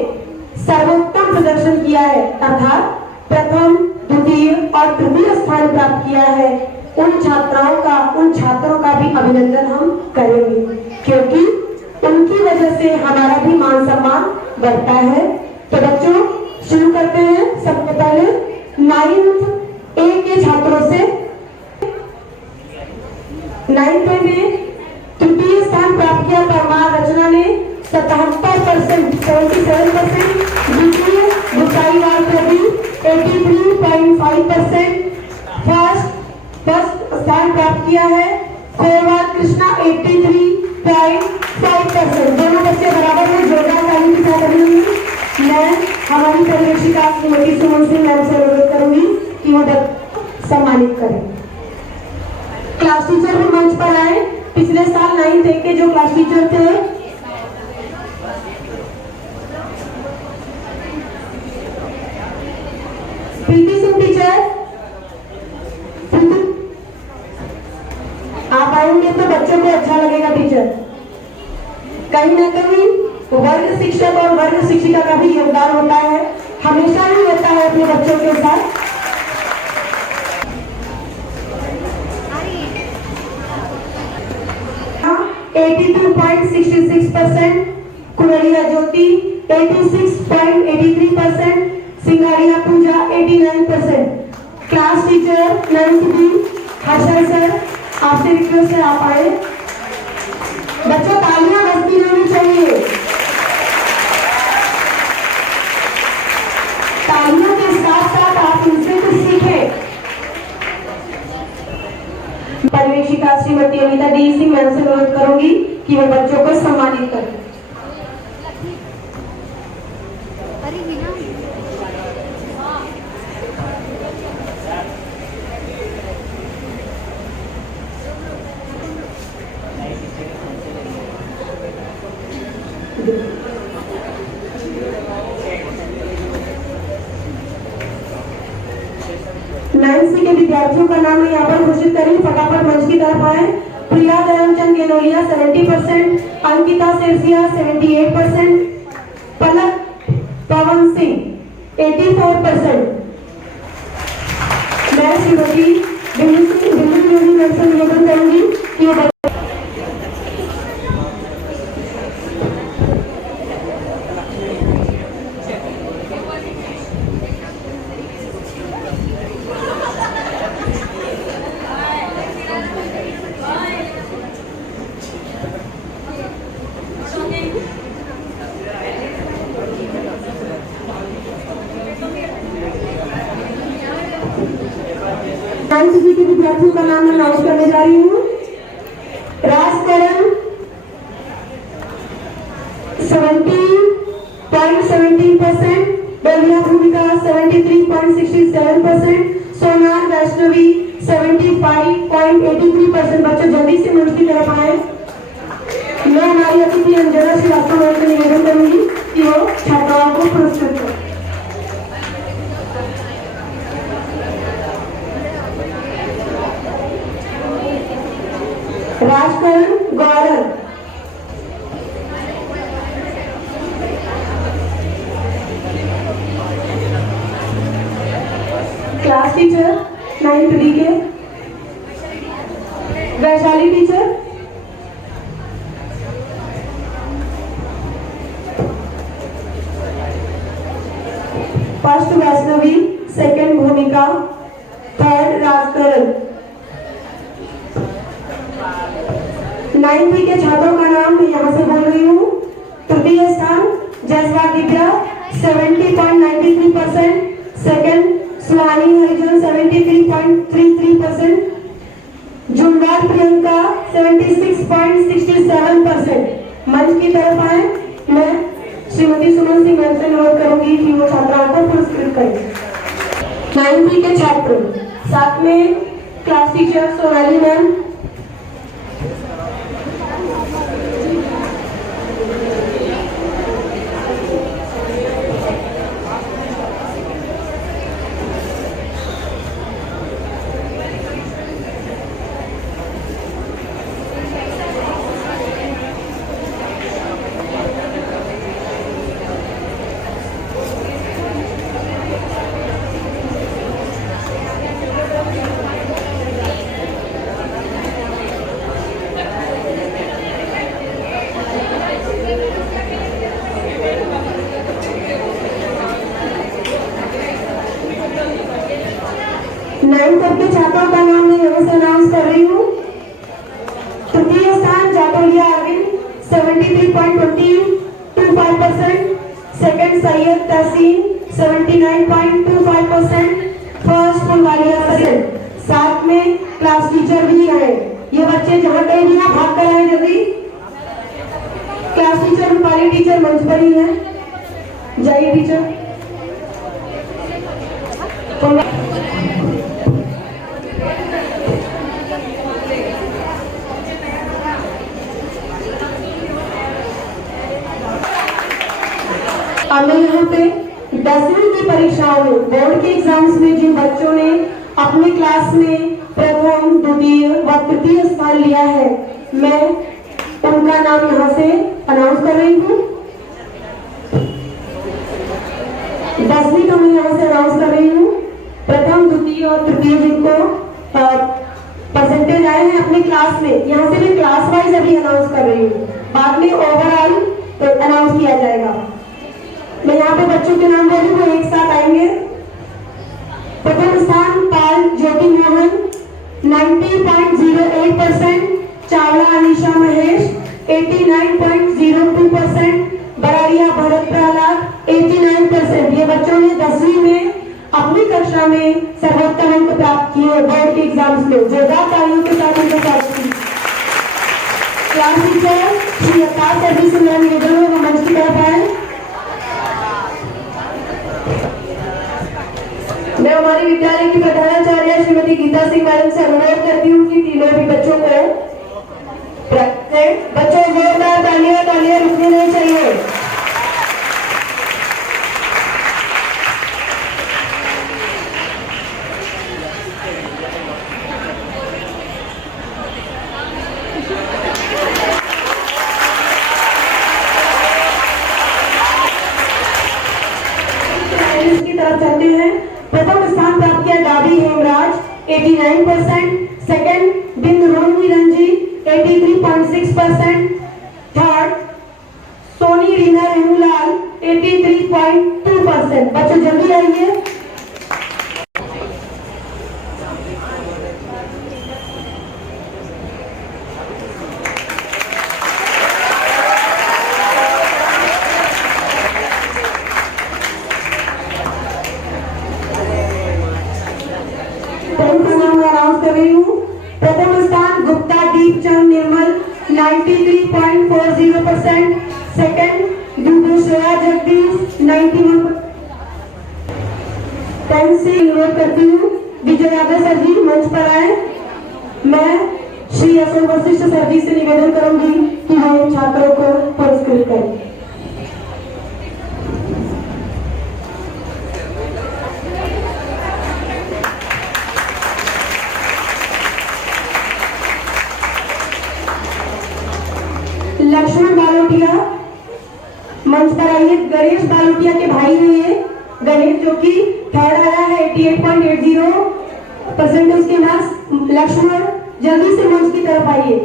सर्वोत्तम प्रदर्शन किया है अर्थात प्रथम, द्वितीय और तृतीय स्थान प्राप्त किया है, उन छात्रों का भी अभिनंदन हम करेंगे, क्योंकि उनकी वजह से हमारा भी मान सम्मान बढ़ता है। तो बच्चों शुरू करते हैं। सबसे पहले 9th A के छात्रों से। 9th A में तृतीय स्थान प्राप्त किया परमार रचना ने 77%, 77%। द्वितीय 83.5%। फर्स्ट स्थान प्राप्त किया है कोरवाल कृष्णा 83.5%। दोनों बच्चे बराबर में जोरदार ताली के साथ अभी मैं हमारी परिवेशिका श्रीमती सुमन सिंह मैम से अनुरोध करूंगी कि वो सम्मानित करें। क्लास टीचर भी मंच पर आए। पिछले साल 9th A के जो क्लास टीचर थे प्रीति सिंह टीचर, आप आएंगे तो बच्चों को अच्छा लगेगा। टीचर कहीं ना कहीं वर्ग शिक्षक और वर्ग शिक्षिका का भी योगदान होता है, हमेशा ही होता है अपने बच्चों के साथ। हाँ, 82.66%, कुलरिया ज्योति 86.83%, सिंगारिया पूजा 89%। Class teacher 9th B Harshal sir, आपसे रिक्वेस्ट है आप आए। बच्चों तालियां बजती रहनी चाहिए। तालियों के साथ साथ आप उनसे कुछ सीखें। परिवेशिका श्रीमती अनीता डी सिंह मैम से अनुरोध करूंगी कि वो बच्चों को सम्मानित करें। नाइन्थ के विद्यार्थियों का नाम यहाँ पर घोषित करें। फटाफट मंच की तरफ आए। प्रिया धर्मचंद गेनोलिया 70%, अंकिता सेरसिया 78%, पलक पवन सिंह 84%। मैं श्रीमती बिंदु मैम से निवेदन करूंगी कि वो 9th B के विद्यार्थियों का नाम अनाउंस करने जा रही हूँ। राजकरण 70.17%, बलिया भूमिका 73.67%, सोनार वैष्णवी 75.83%। बच्चों जल्दी से मंच की तरफ आए। मैं हमारी अतिथि अंजना श्रीवास्तव मैम से निवेदन करूंगी कि वो छात्राओं को पुरस्कृत करें। राजकरण गौरव, क्लास टीचर 9th D के। Vaishali teacher, first Vaishnavi, second भूमिका, थर्ड राजकरण। 9th B के छात्रों का नाम मैं यहाँ से बोल रही हूँ। तृतीय स्थान जसवा दिव्या 70.93%, सेकंड सुहानी हरिजन 73.33%, जुमदार प्रियंका 76.67%। मंच की तरफ आए। मैं श्रीमती सुमन सिंह मैम से अनुरोध करूंगी कि वो छात्राओं को पुरस्कृत करें। 9th B के छात्र, साथ में class teacher Sonali ma'am, ninth के छात्रों का नाम मैं यहाँ से अनाउंस कर रही हूँ। तृतीय स्थान जाटोलिया अरविंद 73.25%, सेकंड सैयद तहसीन 79.25%, फर्स्ट फुलवाड़िया परसेंट। साथ में क्लास टीचर भी आए। ये बच्चे जहाँ कहीं भी भाग कर आए जल्दी। क्लास टीचर रूपाली टीचर मंच पर ही है, जाइए टीचर। हमें यहाँ पे 10वीं की परीक्षाओं में, बोर्ड के एग्जाम्स में जिन बच्चों ने अपनी क्लास में प्रथम, द्वितीय व तृतीय स्थान लिया है, मैं उनका नाम यहाँ से अनाउंस कर रही हूँ। 10वीं का मैं यहाँ से अनाउंस कर रही हूँ। प्रथम, द्वितीय और तृतीय जिनको परसेंटेज आए हैं अपनी क्लास में, यहाँ से मैं क्लास वाइज अभी अनाउंस कर रही हूँ, बाद में ओवरऑल तो अनाउंस किया जाएगा। मैं यहाँ पे बच्चों के नाम बोलूँ वो एक साथ आएंगे। प्रथम स्थान पाल ज्योति मोहन 90.08%, चावला अनिशा महेश 89.02%, बराड़िया भरत प्रहलाद 89%। ये बच्चों ने 10वीं में अपनी कक्षा में सर्वोत्तम अंक प्राप्त किए बोर्ड के एग्जाम्स में। जोरदार तालियों के साथ उनका स्वागत कीजिए। क्लास टीचर श्री अवतार सर से मैं निवेदन हूँ मंच की तरफ आए। मैं हमारे विद्यालय की प्रधानाचार्य श्रीमती गीता सिंह मैडम से अनुरोध करती हूँ कि तीनों भी बच्चों को बच्चों जोरदार तालियां रुकनी नहीं चाहिए। की तरफ चलते हैं। प्रथम स्थान प्राप्त किया डाबी हेमराज 89%, सेकंड बिंदु रोहिणी रंजी 83.6%, थर्ड सोनी रीना रेणुलाल 83.2%। बच्चों जल्दी आइए। प्रथम स्थान गुप्ता दीपचंद निर्मल 93.40%, सेकंड दूधू श्रेया जगदीश 91%। से अनुरोध करती हूँ विजय यादव सर जी मंच पर आए। मैं श्री अशोक वशिष्ठ सर जी से निवेदन करूंगी कि वो छात्रों को पुरस्कृत करें। लक्ष्मण बालोटिया मंच पर आइए। गणेश बालोटिया के भाई हैं ये। गणेश जो कि थर्ड आया है 88.80% उसके पास। लक्ष्मण जल्दी से मंच की तरफ आइए।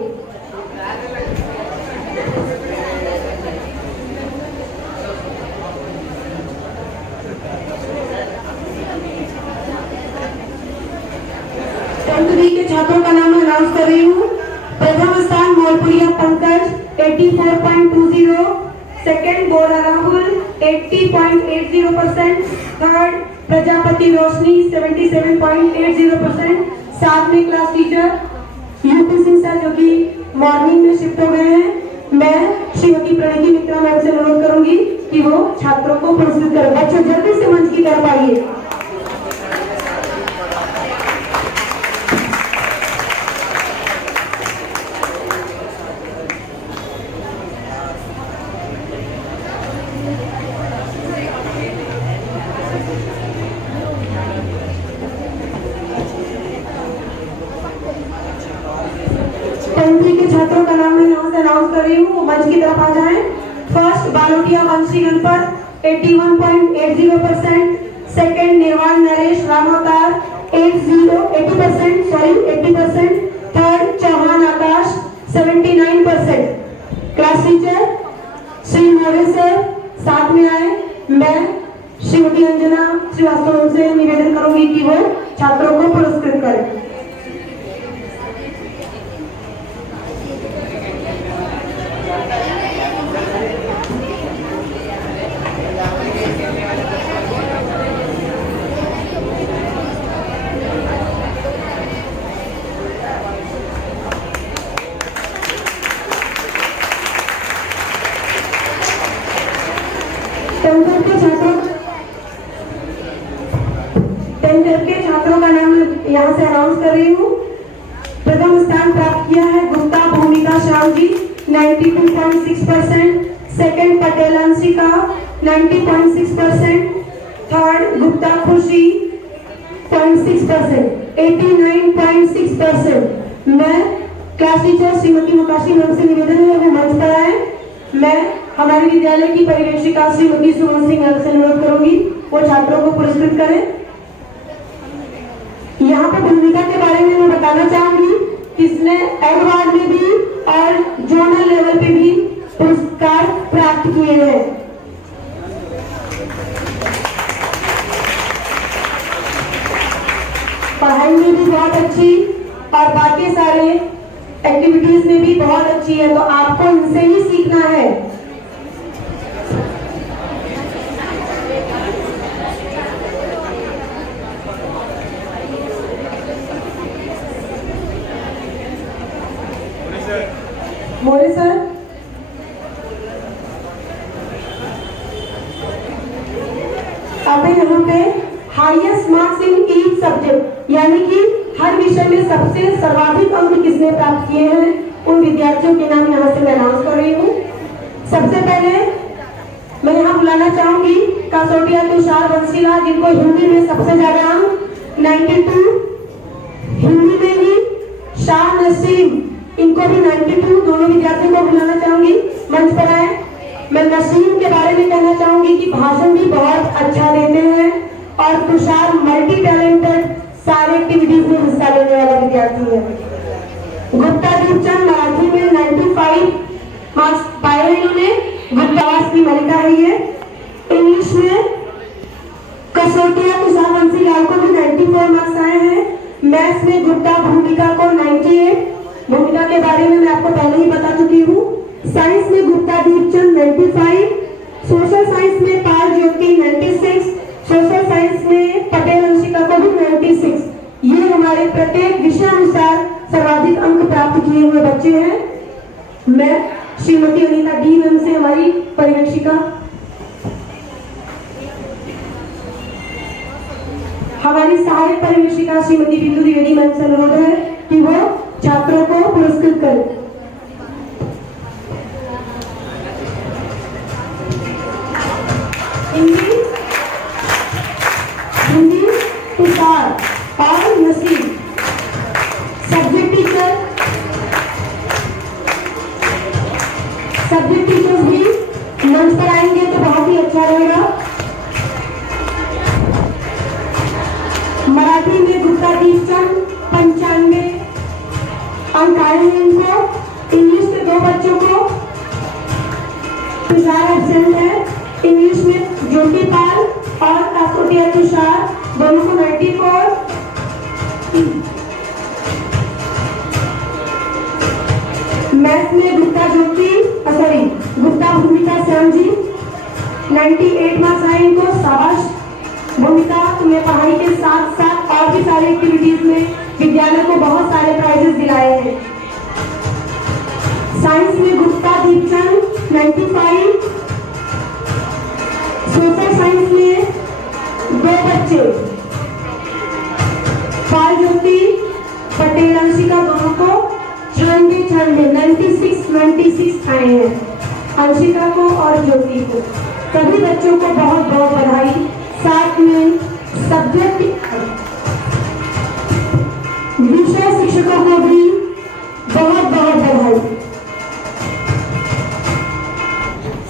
के छात्रों का नाम अनाउंस कर रही हूँ। प्रथम स्थान मोलपुरिया पंकज 84.20, सेकंड बोरा राहुल 80.80%, थर्ड प्रजापति रोशनी 77.80%। साथ में class teacher UP Singh sir जो कि मॉर्निंग में शिफ्ट हो गए हैं। मैं श्रीमती प्रणति मित्रा मैम से अनुरोध करूंगी कि वो छात्रों को पुरस्कृत करें। बच्चों जल्दी से मंच की तरफ आइए। के छात्रों का नाम मैं यहाँ से अनाउंस कर रही हूँ, मंच की तरफ आ जाएं। फर्स्ट बालोटिया वंशी गणपत 81.80%, सेकंड निर्वाण नरेश रामावतार 80%, थर्ड चौहान आकाश 79%। क्लास टीचर श्री मोरे सर साथ में आए। मैं श्रीमती अंजना श्रीवास्तव से निवेदन करूंगी कि वो छात्रों को पुरस्कृत करें। टेंथ के छात्रों का नाम यहाँ से अनाउंस कर रही हूँ। प्रथम स्थान प्राप्त किया है गुप्ता भूमिका श्याम जी 92.6%, सेकंड पटेल अंशिका 90.6%, थर्ड गुप्ता खुशी 0.6%, 89.6%। मैं class teacher Shrimati Mukashi ma'am से निवेदन है वो मंच पर आए। मैं हमारे विद्यालय की पर्यवेक्षिका श्रीमती सुमन सिंह मैम से अनुरोध करूंगी वो छात्रों को पुरस्कृत करें। यहाँ पर भूमिका के बारे में मैं बताना चाहूंगी, इसने अवार्ड में भी और जोनल लेवल पे भी पुरस्कार प्राप्त किए हैं। पढ़ाई में भी बहुत अच्छी और बाकी सारे एक्टिविटीज में भी बहुत अच्छी है, तो आपको इनसे ही सीखना है। मोरे सर, अब यहाँ पे highest marks in each subject, यानी कि हर विषय में सबसे सर्वाधिक अंक किसने प्राप्त किए हैं उन विद्यार्थियों के नाम यहाँ से मैं अनाउंस कर रही हूँ। सबसे पहले मैं यहाँ बुलाना चाहूंगी कासोटिया तुषार बंसीलाल, जिनको हिंदी में सबसे ज्यादा अंक 92, हिंदी में ही शाह नसीम, इनको भी 92, दोनों विद्यार्थियों को बुलाना चाहूंगी मंच पर आए। मैं नसीम के बारे में कहना चाहूंगी कि भाषण भी बहुत अच्छा देते हैं और तुषार मल्टी टैलेंटेड, सारे एक्टिविटीज में हिस्सा लेने वाला विद्यार्थी है। गुप्ता दीपचंद मराठी में 95 मार्क्स पाए हैं इन्होंने, गुप्तावास की मलिका है ये। इंग्लिश में कसोटिया तुषार बंसीलाल को भी 94 मार्क्स आए हैं। मैथ्स में गुप्ता भूमिका को 98, भूमिका के बारे में मैं आपको पहले ही बता चुकी हूँ। साइंस में गुप्ता दीपचंद 95, सोशल साइंस में पाल ज्योति 96, सोशल साइंस में पटेल अंशिका को भी 96। ये हमारे प्रत्येक विषय अनुसार सर्वाधिक अंक प्राप्त किए हुए बच्चे हैं। मैं श्रीमती अनीता डी मैम से हमारी पर्यवेक्षिका, हमारी सहायक पर्यवेक्षिका श्रीमती बिंदु द्विवेदी मैम से अनुरोध है कि वो छात्रों को पुरस्कृत करें। हिंदी तुषार और नसीम। सब्जेक्ट टीचर्स भी मंच पर आएंगे तो बहुत ही अच्छा रहेगा। मराठी में गुप्ता दीपचंद 95 अंक आए हैं इनको। इंग्लिश से 2 बच्चों को तुषार एब्सेंट है, इंग्लिश में ज्योति पाल और कासोटिया तुषार दोनों को 94। मैथ्स में गुप्ता गुप्ता भूमिका श्याम जी 98 मार्क्स आए इनको, शाबाश भूमिका, तुम्हें पढ़ाई के साथ साथ और भी सारी एक्टिविटीज में विद्यालय को बहुत सारे प्राइजेस दिलाए हैं। साइंस में गुप्ता दीपचंद 95, सोशल साइंस में 2 बच्चे पाल ज्योति पटेल अंशिका दोनों को 96 आए हैं, अंशिका को और ज्योति को। सभी बच्चों को बहुत बहुत बधाई, साथ में सब्जेक्ट विषय शिक्षकों को भी बहुत बहुत बधाई।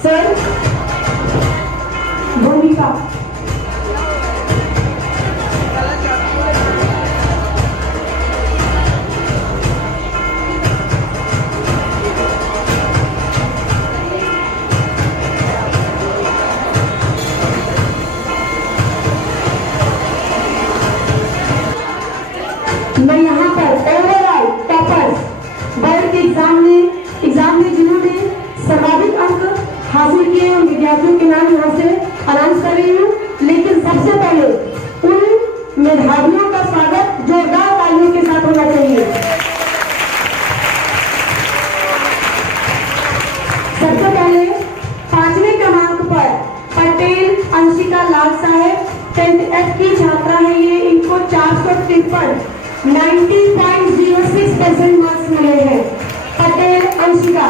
सर भूमिका मैं यहाँ पर ओवरऑल टॉपर्स बोर्ड के एग्जाम में जिन्होंने सर्वाधिक अंक हासिल किए उन विद्यार्थियों के नाम यहाँ से अनाउंस कर रही हूँ। लेकिन सबसे पहले उन मेधावियों का स्वागत जोरदार तालियों के साथ होना चाहिए। सबसे पहले 5वें क्रमांक पर अंशिका लाल साहेब 10th F की छात्रा है ये, इनको 453 90.06% मार्क्स मिले हैं। पटेल अंशिका।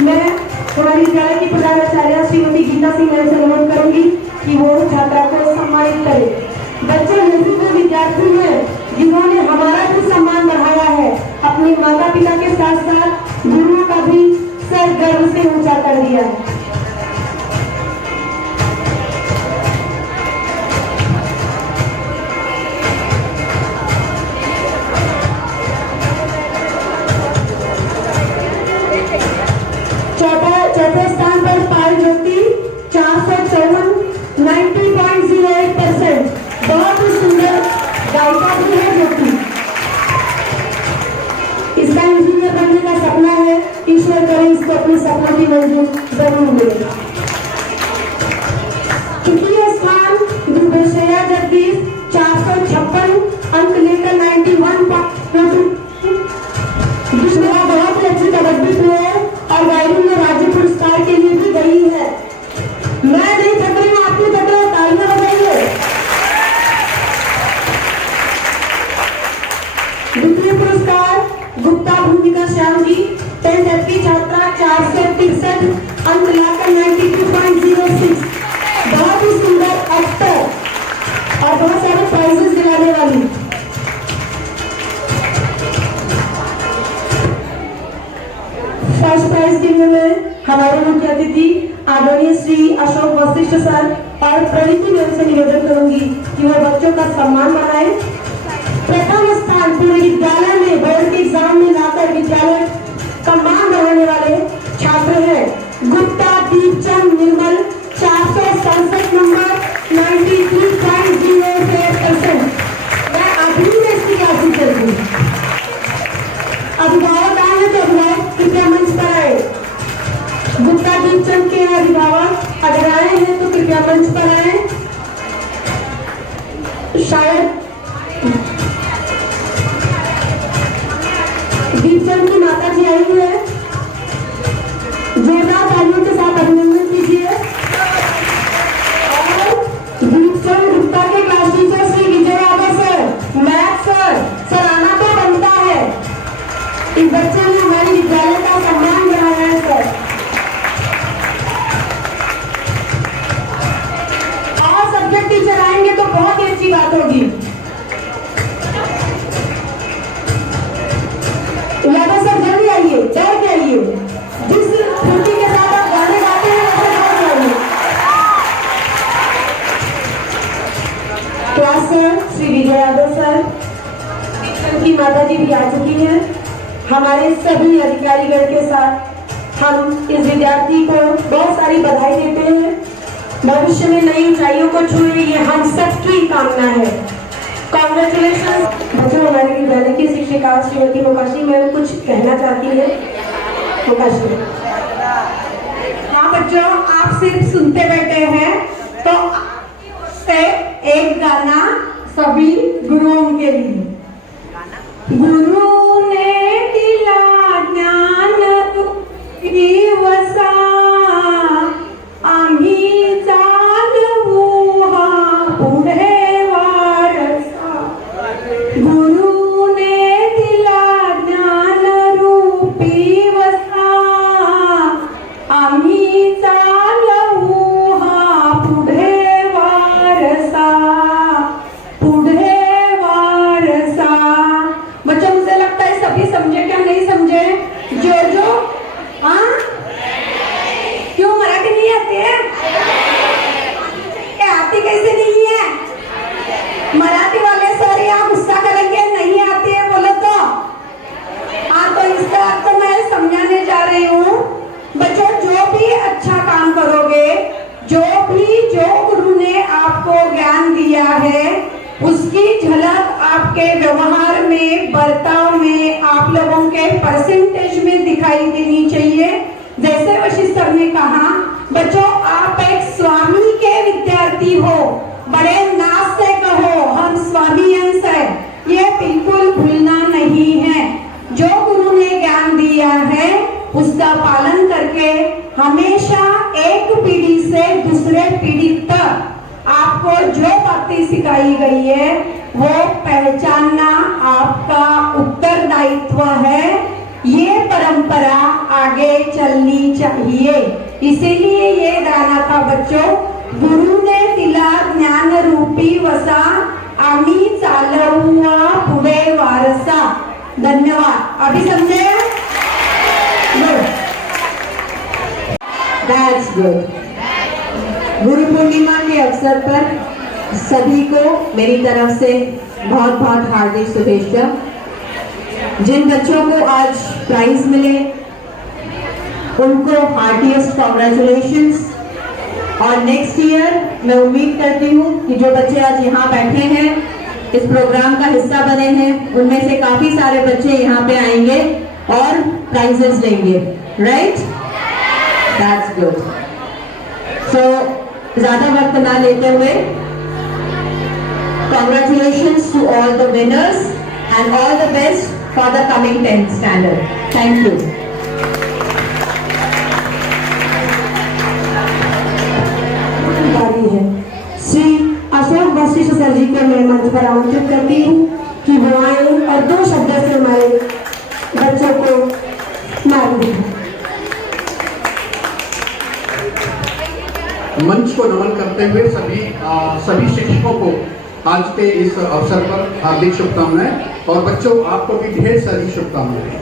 मैं हमारी विद्यालय की प्रधानाचार्य श्रीमती गीता सिंह मैम से अनुरोध करूंगी कि वो छात्रा को सम्मानित करें। बच्चे ऐसे विद्यार्थी हैं जिन्होंने हमारा भी सम्मान बढ़ाया है, अपने माता पिता के साथ साथ गुरुओं का भी सर गर्व से ऊंचा कर दिया है। चौथे स्थान पर पायल ज्योति 454 90.08%। बहुत ही सुंदर गायिका भी है ज्योति। इसका इंजीनियर बनने का सपना है, ईश्वर करे इसको अपने सपनों की मंजिल जरूर मिले। तृतीय स्थान ध्रुवेशया जगदीश 456 अंक लेकर 91.42। बहुत ही अच्छी कबड्डी प्लेयर और गायरी में राज्य पुरस्कार के लिए भी गई है। मैं नहीं थक रही हूँ, आपकी थक रहे, तालियां बजाइए। द्वितीय पुरस्कार गुप्ता भूमिका श्याम जी 10th F की छात्रा 463 अंक लाकर 92.06। बहुत ही सुंदर एक्टर और बहुत सारे प्राइजेस दिलाने वाली। फर्स्ट प्राइज देने में हमारे मुख्य अतिथि आदरणीय श्री अशोक वशिष्ठ सर और प्रवीति मैम से निवेदन करूंगी कि वो बच्चों का सम्मान बढ़ाए। प्रथम स्थान पूरे विद्यालय में बोर्ड के एग्जाम में लाकर विद्यालय का मान बढ़ाने वाले छात्र हैं गुप्ता दीपचंद निर्मल 467 नंबर 93.08%। मैं अभी में इसकी क्लास चलती हूँ। अभिभावक आए हैं तो अभिभावक कृपया मंच पर आए। गुप्ता दीपचंद के अभिभावक अगर आए हैं तो कृपया मंच पर आए। शायद दीपचंद की माता जी आई है, जोरदार तालियों के साथ अभिनंदन कीजिए। और दीपचंद गुप्ता के class teacher Shri Vijay Yadav sir, math sir आना तो बनता है। इस बच्चे ने हमारे विद्यालय का सम्मान बढ़ाया है सर। और सब्जेक्ट टीचर आएंगे तो बहुत ही अच्छी बात होगी। यादव सर जल्दी आइए, डर के आइए। जिस फुर्ती के साथ आप गाने गाते हैं वैसे गाने गाइए। Class sir Shri Vijay Yadav sir, की माता जी भी आ चुकी हैं। हमारे सभी अधिकारीगण के साथ हम इस विद्यार्थी को बहुत सारी बधाई देते हैं। भविष्य में नई ऊंचाइयों को छुए ये हम सबकी कामना है। कॉन्ग्रेचुलेशन। बच्चों, हमारे विद्यालय की शिक्षिका श्रीमती मुकाशी मैम कुछ कहना चाहती है। मुकाशी। हाँ बच्चों, आप सिर्फ सुनते बैठे हैं तो से एक गाना सभी गुरुओं के लिए। गुरु ने दिला ज्ञान दिवसा आम्ही चालवू हा पुढे वारसा। गुरु ने दिला ज्ञान रूपी वसा आम्ही चालवू हा पुढे वारसा पुढे वारसा। बच्चों, मुझे लगता है सभी समझे क्या नहीं समझे? जो हाँ, क्यों मराठी नहीं आती है? आती कैसे नहीं है? मराठी वाले सर यहाँ गुस्सा करेंगे, नहीं आती है बोलो तो। हाँ, तो इसका अर्थ मैं समझाने जा रही हूँ। बच्चों, जो भी अच्छा काम करोगे, जो गुरु ने आपको ज्ञान दिया है उसकी झलक आपके व्यवहार में, बर्ताव में, आप लोगों के परसेंटेज में दिखाई देनी चाहिए। जैसे वशिष्ठ सर ने कहा, बच्चों आप एक स्वामी के विद्यार्थी हो, बड़े नाज से कहो हम स्वामी अंश है, ये बिल्कुल भूलना नहीं है। जो गुरु ने ज्ञान दिया है उसका पालन करके हमेशा एक पीढ़ी से दूसरे पीढ़ी तक आपको जो बातें सिखाई गई है वो पहचानना आपका उत्तरदायित्व है। ये परंपरा आगे चलनी चाहिए। इसीलिए ये गाना था बच्चों, गुरु ने दिला ज्ञान रूपी वसा, आम्ही चालवूया पुढे वारसा। धन्यवाद। अभी समझे? That's good. गुरु पूर्णिमा के अवसर पर सभी को मेरी तरफ से बहुत बहुत हार्दिक शुभेच्छा। जिन बच्चों को आज प्राइज मिले उनको हार्टिएस्ट कॉन्ग्रेचुलेशंस। और नेक्स्ट ईयर मैं उम्मीद करती हूँ कि जो बच्चे आज यहाँ बैठे हैं, इस प्रोग्राम का हिस्सा बने हैं, उनमें से काफी सारे बच्चे यहाँ पे आएंगे और प्राइजेस लेंगे। राइट? That's good. सो ज्यादा वक्त ना लेते हुए, congratulations to all the winners and all the best for the coming 10th standard. Thank you. है श्री अशोक वशिष्ठ सर जी को मैं मंच पर आमंत्रित करती हूँ कि वो आए और 2 शब्द से हमारे बच्चों को मार्ग दें। मंच को नमन करते हुए सभी शिक्षकों को आज के इस अवसर पर हार्दिक शुभकामनाएं और बच्चों आपको भी ढेर सारी शुभकामनाएं।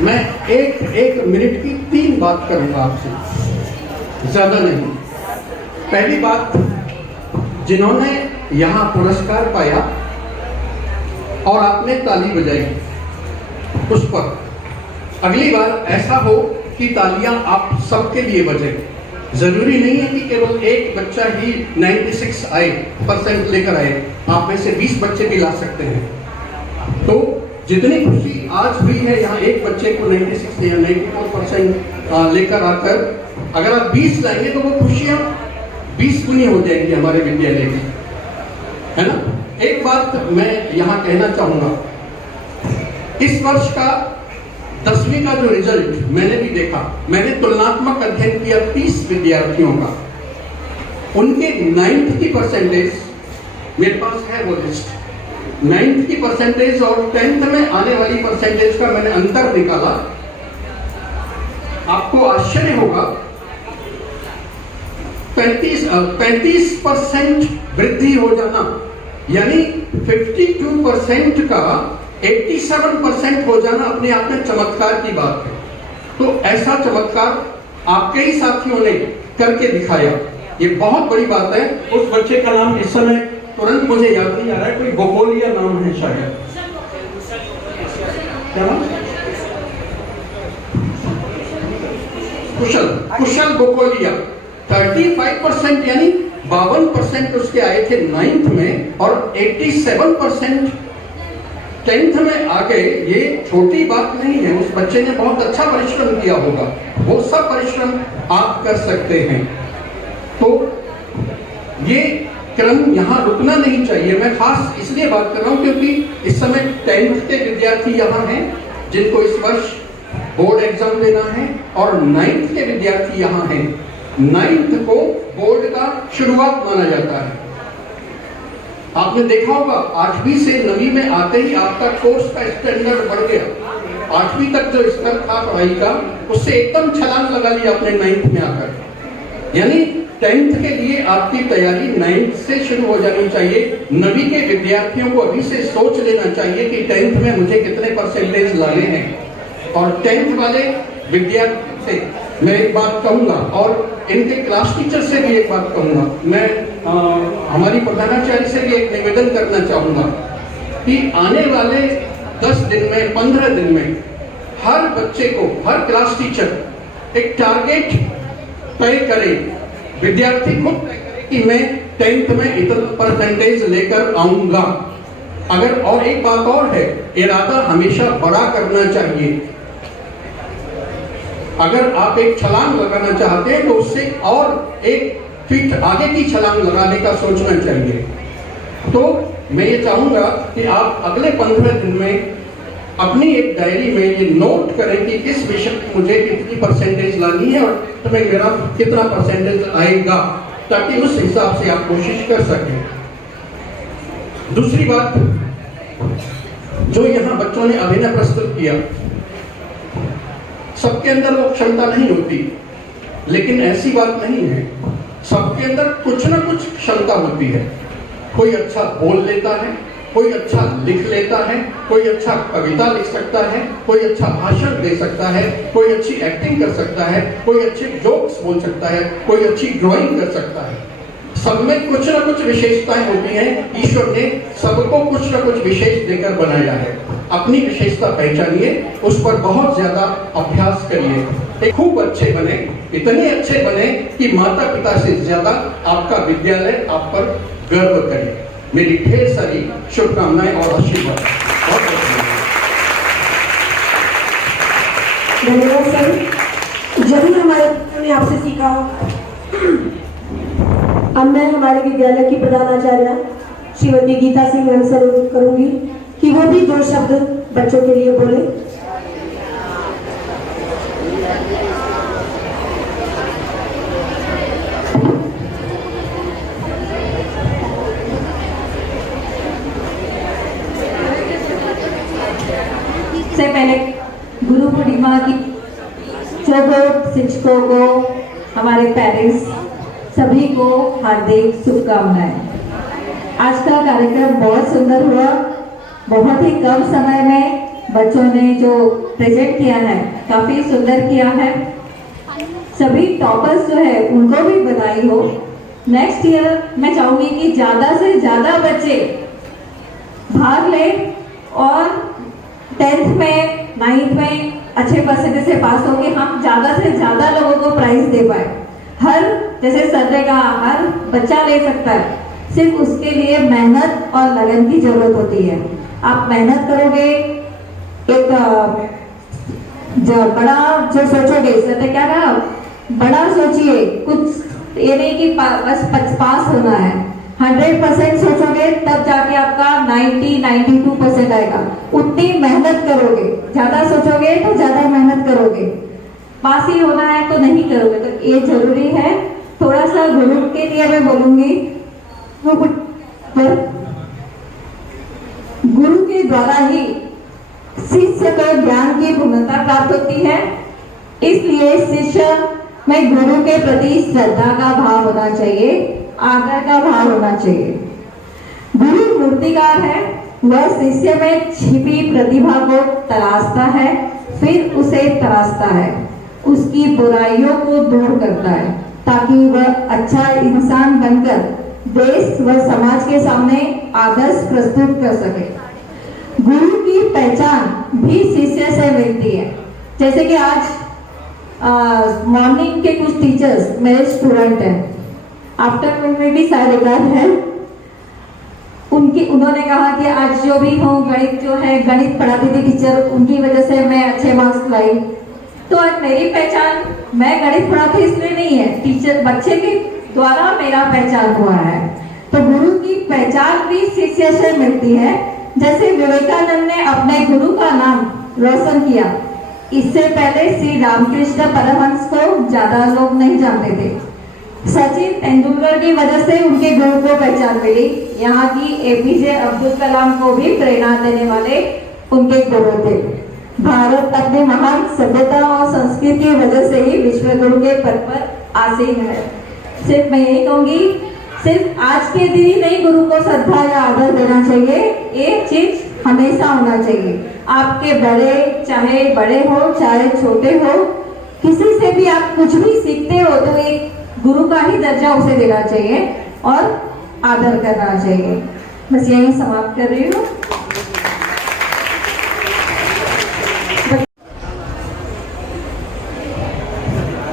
मैं एक मिनट की 3 बात करूंगा आपसे, ज्यादा नहीं। पहली बात, जिन्होंने यहाँ पुरस्कार पाया और आपने ताली बजाई, उस पर अगली बार ऐसा हो कि तालियां आप सबके लिए बजे। जरूरी नहीं है कि केवल एक बच्चा ही 96% लेकर आए, आप में से 20 बच्चे भी ला सकते हैं। तो जितनी खुशी आज हुई है यहाँ एक बच्चे को 96 या 94% लेकर आकर, अगर आप 20 लाएंगे तो वो खुशियाँ 20 गुनी हो जाएंगी हमारे विद्यालय की, है ना। एक बात मैं यहाँ कहना चाहूँगा, इस वर्ष का 10वीं का जो रिजल्ट मैंने भी देखा, मैंने तुलनात्मक अध्ययन किया 30 विद्यार्थियों का, उनके 9th की परसेंटेज मेरे पास है वो लिस्ट, 9th की परसेंटेज और 10th में आने वाली परसेंटेज का मैंने अंतर निकाला। आपको आश्चर्य होगा, 35% वृद्धि हो जाना, यानी 52% का 87% हो जाना अपने आप में चमत्कार की बात है। तो ऐसा चमत्कार आपके ही साथियों ने करके दिखाया, ये बहुत बड़ी बात है। उस बच्चे का नाम इस समय तुरंत मुझे याद नहीं आ रहा है, कोई गोपोलिया नाम है शायद, क्या नाम? कुशल गोपोलिया। 35% यानी 52% उसके आए थे 9th में और 87% 10th में आ गए। ये छोटी बात नहीं है, उस बच्चे ने बहुत अच्छा परिश्रम किया होगा, वो सब परिश्रम आप कर सकते हैं। तो ये क्रम यहाँ रुकना नहीं चाहिए। मैं खास इसलिए बात कर रहा हूँ क्योंकि इस समय 10th के विद्यार्थी यहाँ हैं जिनको इस वर्ष बोर्ड एग्जाम देना है, और 9th के विद्यार्थी यहाँ हैं। 9th को बोर्ड का शुरुआत माना जाता है। आपने देखा होगा 8वीं से 9वीं में आते ही आपका कोर्स का स्टैंडर्ड बढ़ गया। 8वीं तक जो स्तर था पढ़ाई का, उससे एकदम छलांग लगा लिया आपने 9th में आकर। यानी 10th के लिए आपकी तैयारी 9th से शुरू हो जानी चाहिए। 9वीं के विद्यार्थियों को अभी से सोच लेना चाहिए कि 10th में मुझे कितने परसेंटेज लाने हैं। और 10th वाले विद्यार्थी से मैं एक बात कहूँगा और इनके क्लास टीचर से भी एक बात कहूँगा। मैं हमारी प्रधानाचार्य से भी एक निवेदन करना चाहूँगा कि आने वाले 10 दिन में, 15 दिन में हर बच्चे को, हर क्लास टीचर एक टारगेट तय करे, विद्यार्थी खुद तय करे कि मैं 10th में इतना परसेंटेज लेकर आऊँगा। अगर और एक बात और है, इरादा हमेशा बड़ा करना चाहिए। अगर आप एक छलांग लगाना चाहते हैं तो उससे और 1 फीट आगे की छलांग लगाने का सोचना चाहिए। तो मैं ये चाहूँगा कि आप अगले 15 दिन में अपनी एक डायरी में ये नोट करें कि इस विषय में मुझे कितनी परसेंटेज लानी है और तुम्हें मेरा कितना परसेंटेज आएगा। ताकि उस हिसाब से आप कोशिश कर सकें। दूसरी बात, जो यहाँ बच्चों ने अभिनय प्रस्तुत किया, सबके अंदर वो क्षमता नहीं होती, लेकिन ऐसी बात नहीं है, सबके अंदर कुछ ना कुछ क्षमता होती है। कोई अच्छा बोल लेता है, कोई अच्छा लिख लेता है, कोई अच्छा कविता लिख सकता है, कोई अच्छा भाषण दे सकता है, कोई अच्छी एक्टिंग कर सकता है, कोई अच्छे जोक्स बोल सकता है, कोई अच्छी ड्राइंग कर सकता है। सब में कुछ ना कुछ विशेषताएं होती हैं। ईश्वर ने सबको कुछ ना कुछ विशेष देकर बनाया है। अपनी विशेषता पहचानिए, उस पर बहुत ज्यादा अभ्यास करिए, खूब अच्छे बने, इतने अच्छे बने कि माता पिता से ज्यादा आपका विद्यालय आप पर गर्व करे। मेरी ढेर सारी शुभकामनाएं और आशीर्वाद। बहुत धन्यवाद सर। जरूर हमारे बच्चों ने आपसे सीखा होगा। अब मैं हमारे विद्यालय की प्रधानाचार्य श्रीमती गीता सिंह मैम से अनुरोध करूंगी कि वो भी 2 शब्द बच्चों के लिए बोले। सबसे पहले गुरु पूर्णिमा की शिक्षकों को, हमारे पेरेंट्स सभी को हार्दिक शुभकामनाएं। आज का कार्यक्रम बहुत सुंदर हुआ। बहुत ही कम समय में बच्चों ने जो प्रेजेंट किया है काफी सुंदर किया है। सभी टॉपर्स जो है उनको भी बधाई हो। नेक्स्ट ईयर मैं चाहूंगी कि ज्यादा से ज्यादा बच्चे भाग लें और 10th में 9th में अच्छे परसेंटेज से पास होंगे। हम ज्यादा से ज्यादा लोगों को प्राइज दे पाए। हर, जैसे सर ने कहा, हर बच्चा ले सकता है, सिर्फ उसके लिए मेहनत और लगन की जरूरत होती है। आप मेहनत करोगे, एक जो बड़ा जो सोचोगे, सर ने क्या कहा, बड़ा सोचिए, कुछ ये नहीं कि बस पास होना है। 100% सोचोगे तब जाके आपका 90-92% आएगा। उतनी मेहनत करोगे, ज्यादा सोचोगे तो ज्यादा मेहनत करोगे। पास ही होना है तो नहीं करोगे, तो ये जरूरी है। थोड़ा सा गुरु के लिए मैं बोलूंगी, गुरु के द्वारा ही शिष्य को ज्ञान की पूर्णता प्राप्त होती है। इसलिए शिष्य में गुरु के प्रति श्रद्धा का भाव होना चाहिए, आदर का भाव होना चाहिए। गुरु मूर्तिकार है, वह शिष्य में छिपी प्रतिभा को तलाशता है, फिर उसे तराशता है, उसकी बुराइयों को दूर करता है, ताकि वह अच्छा इंसान बनकर देश व समाज के सामने आदर्श प्रस्तुत कर सके। गुरु की पहचान भी शिष्य से मिलती है। जैसे कि आज मॉर्निंग के कुछ टीचर्स मेरे स्टूडेंट हैं, आफ्टरनून में भी शायद एक है, उन्होंने कहा कि आज जो भी हो, गणित जो है, गणित पढ़ाती थी टीचर, उनकी वजह से मैं अच्छे मार्क्स लाई। तो आज मेरी पहचान, मैं गणित पढ़ाती इसलिए नहीं है, टीचर बच्चे के द्वारा मेरा पहचान हुआ है। तो गुरु की पहचान भी शिष्य से मिलती है। जैसे विवेकानंद ने अपने गुरु का नाम रोशन किया, इससे पहले श्री रामकृष्ण परमहंस को ज्यादा लोग नहीं जानते थे। सचिन तेंदुलकर की वजह से उनके गुरु को पहचान मिली। यहाँ की एपीजे अब्दुल कलाम को भी प्रेरणा देने वाले उनके गुरु थे। भारत अपनी महान सभ्यता और संस्कृति की वजह से ही विश्व गुरु के पद पर आसीन है। सिर्फ मैं यही कहूंगी, सिर्फ आज के दिन ही नहीं गुरु को श्रद्धा या आदर देना चाहिए, ये चीज हमेशा होना चाहिए। आपके बड़े, चाहे बड़े हो चाहे छोटे हो, किसी से भी आप कुछ भी सीखते हो तो एक गुरु का ही दर्जा उसे देना चाहिए और आदर करना चाहिए। बस यही समाप्त कर रही हूँ।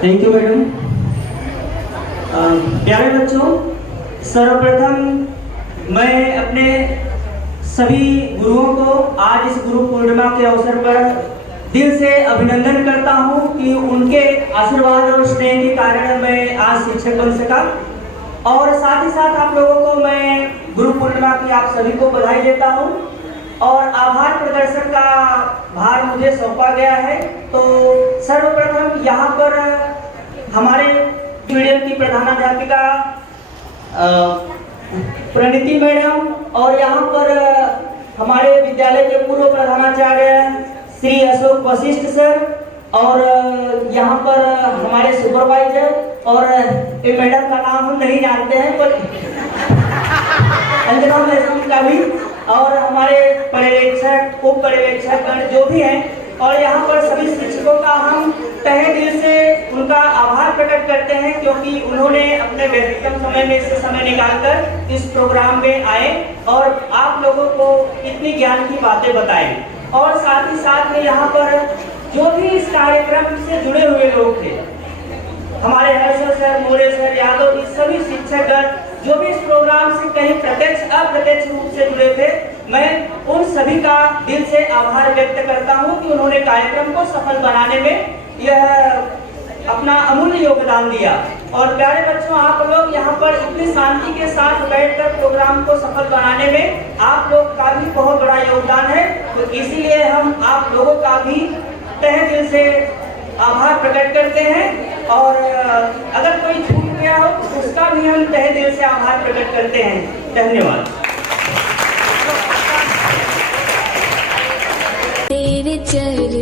Thank you madam. प्यारे बच्चों, सर्वप्रथम मैं अपने सभी गुरुओं को आज इस गुरु पूर्णिमा के अवसर पर दिल से अभिनंदन करता हूं कि उनके आशीर्वाद और स्नेह के कारण मैं आज शिक्षक बन सका। और साथ ही साथ आप लोगों को मैं गुरु पूर्णिमा की आप सभी को बधाई देता हूं और आभार प्रदर्शन का भार मुझे सौंपा गया है। तो सर्वप्रथम यहाँ पर हमारे मीडियम की प्रधानाध्यापिका प्रणीति मैडम और यहाँ पर हमारे विद्यालय के पूर्व प्रधानाचार्य श्री अशोक वशिष्ठ सर और यहाँ पर हमारे सुपरवाइजर और एक मैडम का नाम हम नहीं जानते हैं पर अंजना मैडम का भी और हमारे पर्यवेक्षक उप पर्यवेक्षक गण जो भी हैं और यहाँ पर सभी शिक्षकों का हम तहे दिल से उनका आभार प्रकट करते हैं क्योंकि उन्होंने अपने व्यक्तिगत समय में से समय निकालकर इस प्रोग्राम में आए और आप लोगों को इतनी ज्ञान की बातें बताएं और साथ ही साथ में यहाँ पर जो भी इस कार्यक्रम से जुड़े हुए लोग थे हमारे हर्षल सर, मोरे सर, यादव इस सभी शिक्षकगण जो भी इस प्रोग्राम से कहीं प्रत्यक्ष अप्रत्यक्ष रूप से जुड़े थे, मैं उन सभी का दिल से आभार व्यक्त करता हूं कि उन्होंने कार्यक्रम को सफल बनाने में यह अपना अमूल्य योगदान दिया। और प्यारे बच्चों, आप लोग यहाँ पर इतनी शांति के साथ बैठकर प्रोग्राम को सफल बनाने में आप लोग का भी बहुत बड़ा योगदान है, तो इसीलिए हम आप लोगों का भी तहे दिल से आभार प्रकट करते हैं और अगर कोई छूट गया हो तो उसका भी हम तहे दिल से आभार प्रकट करते हैं। धन्यवाद। तेरे चरण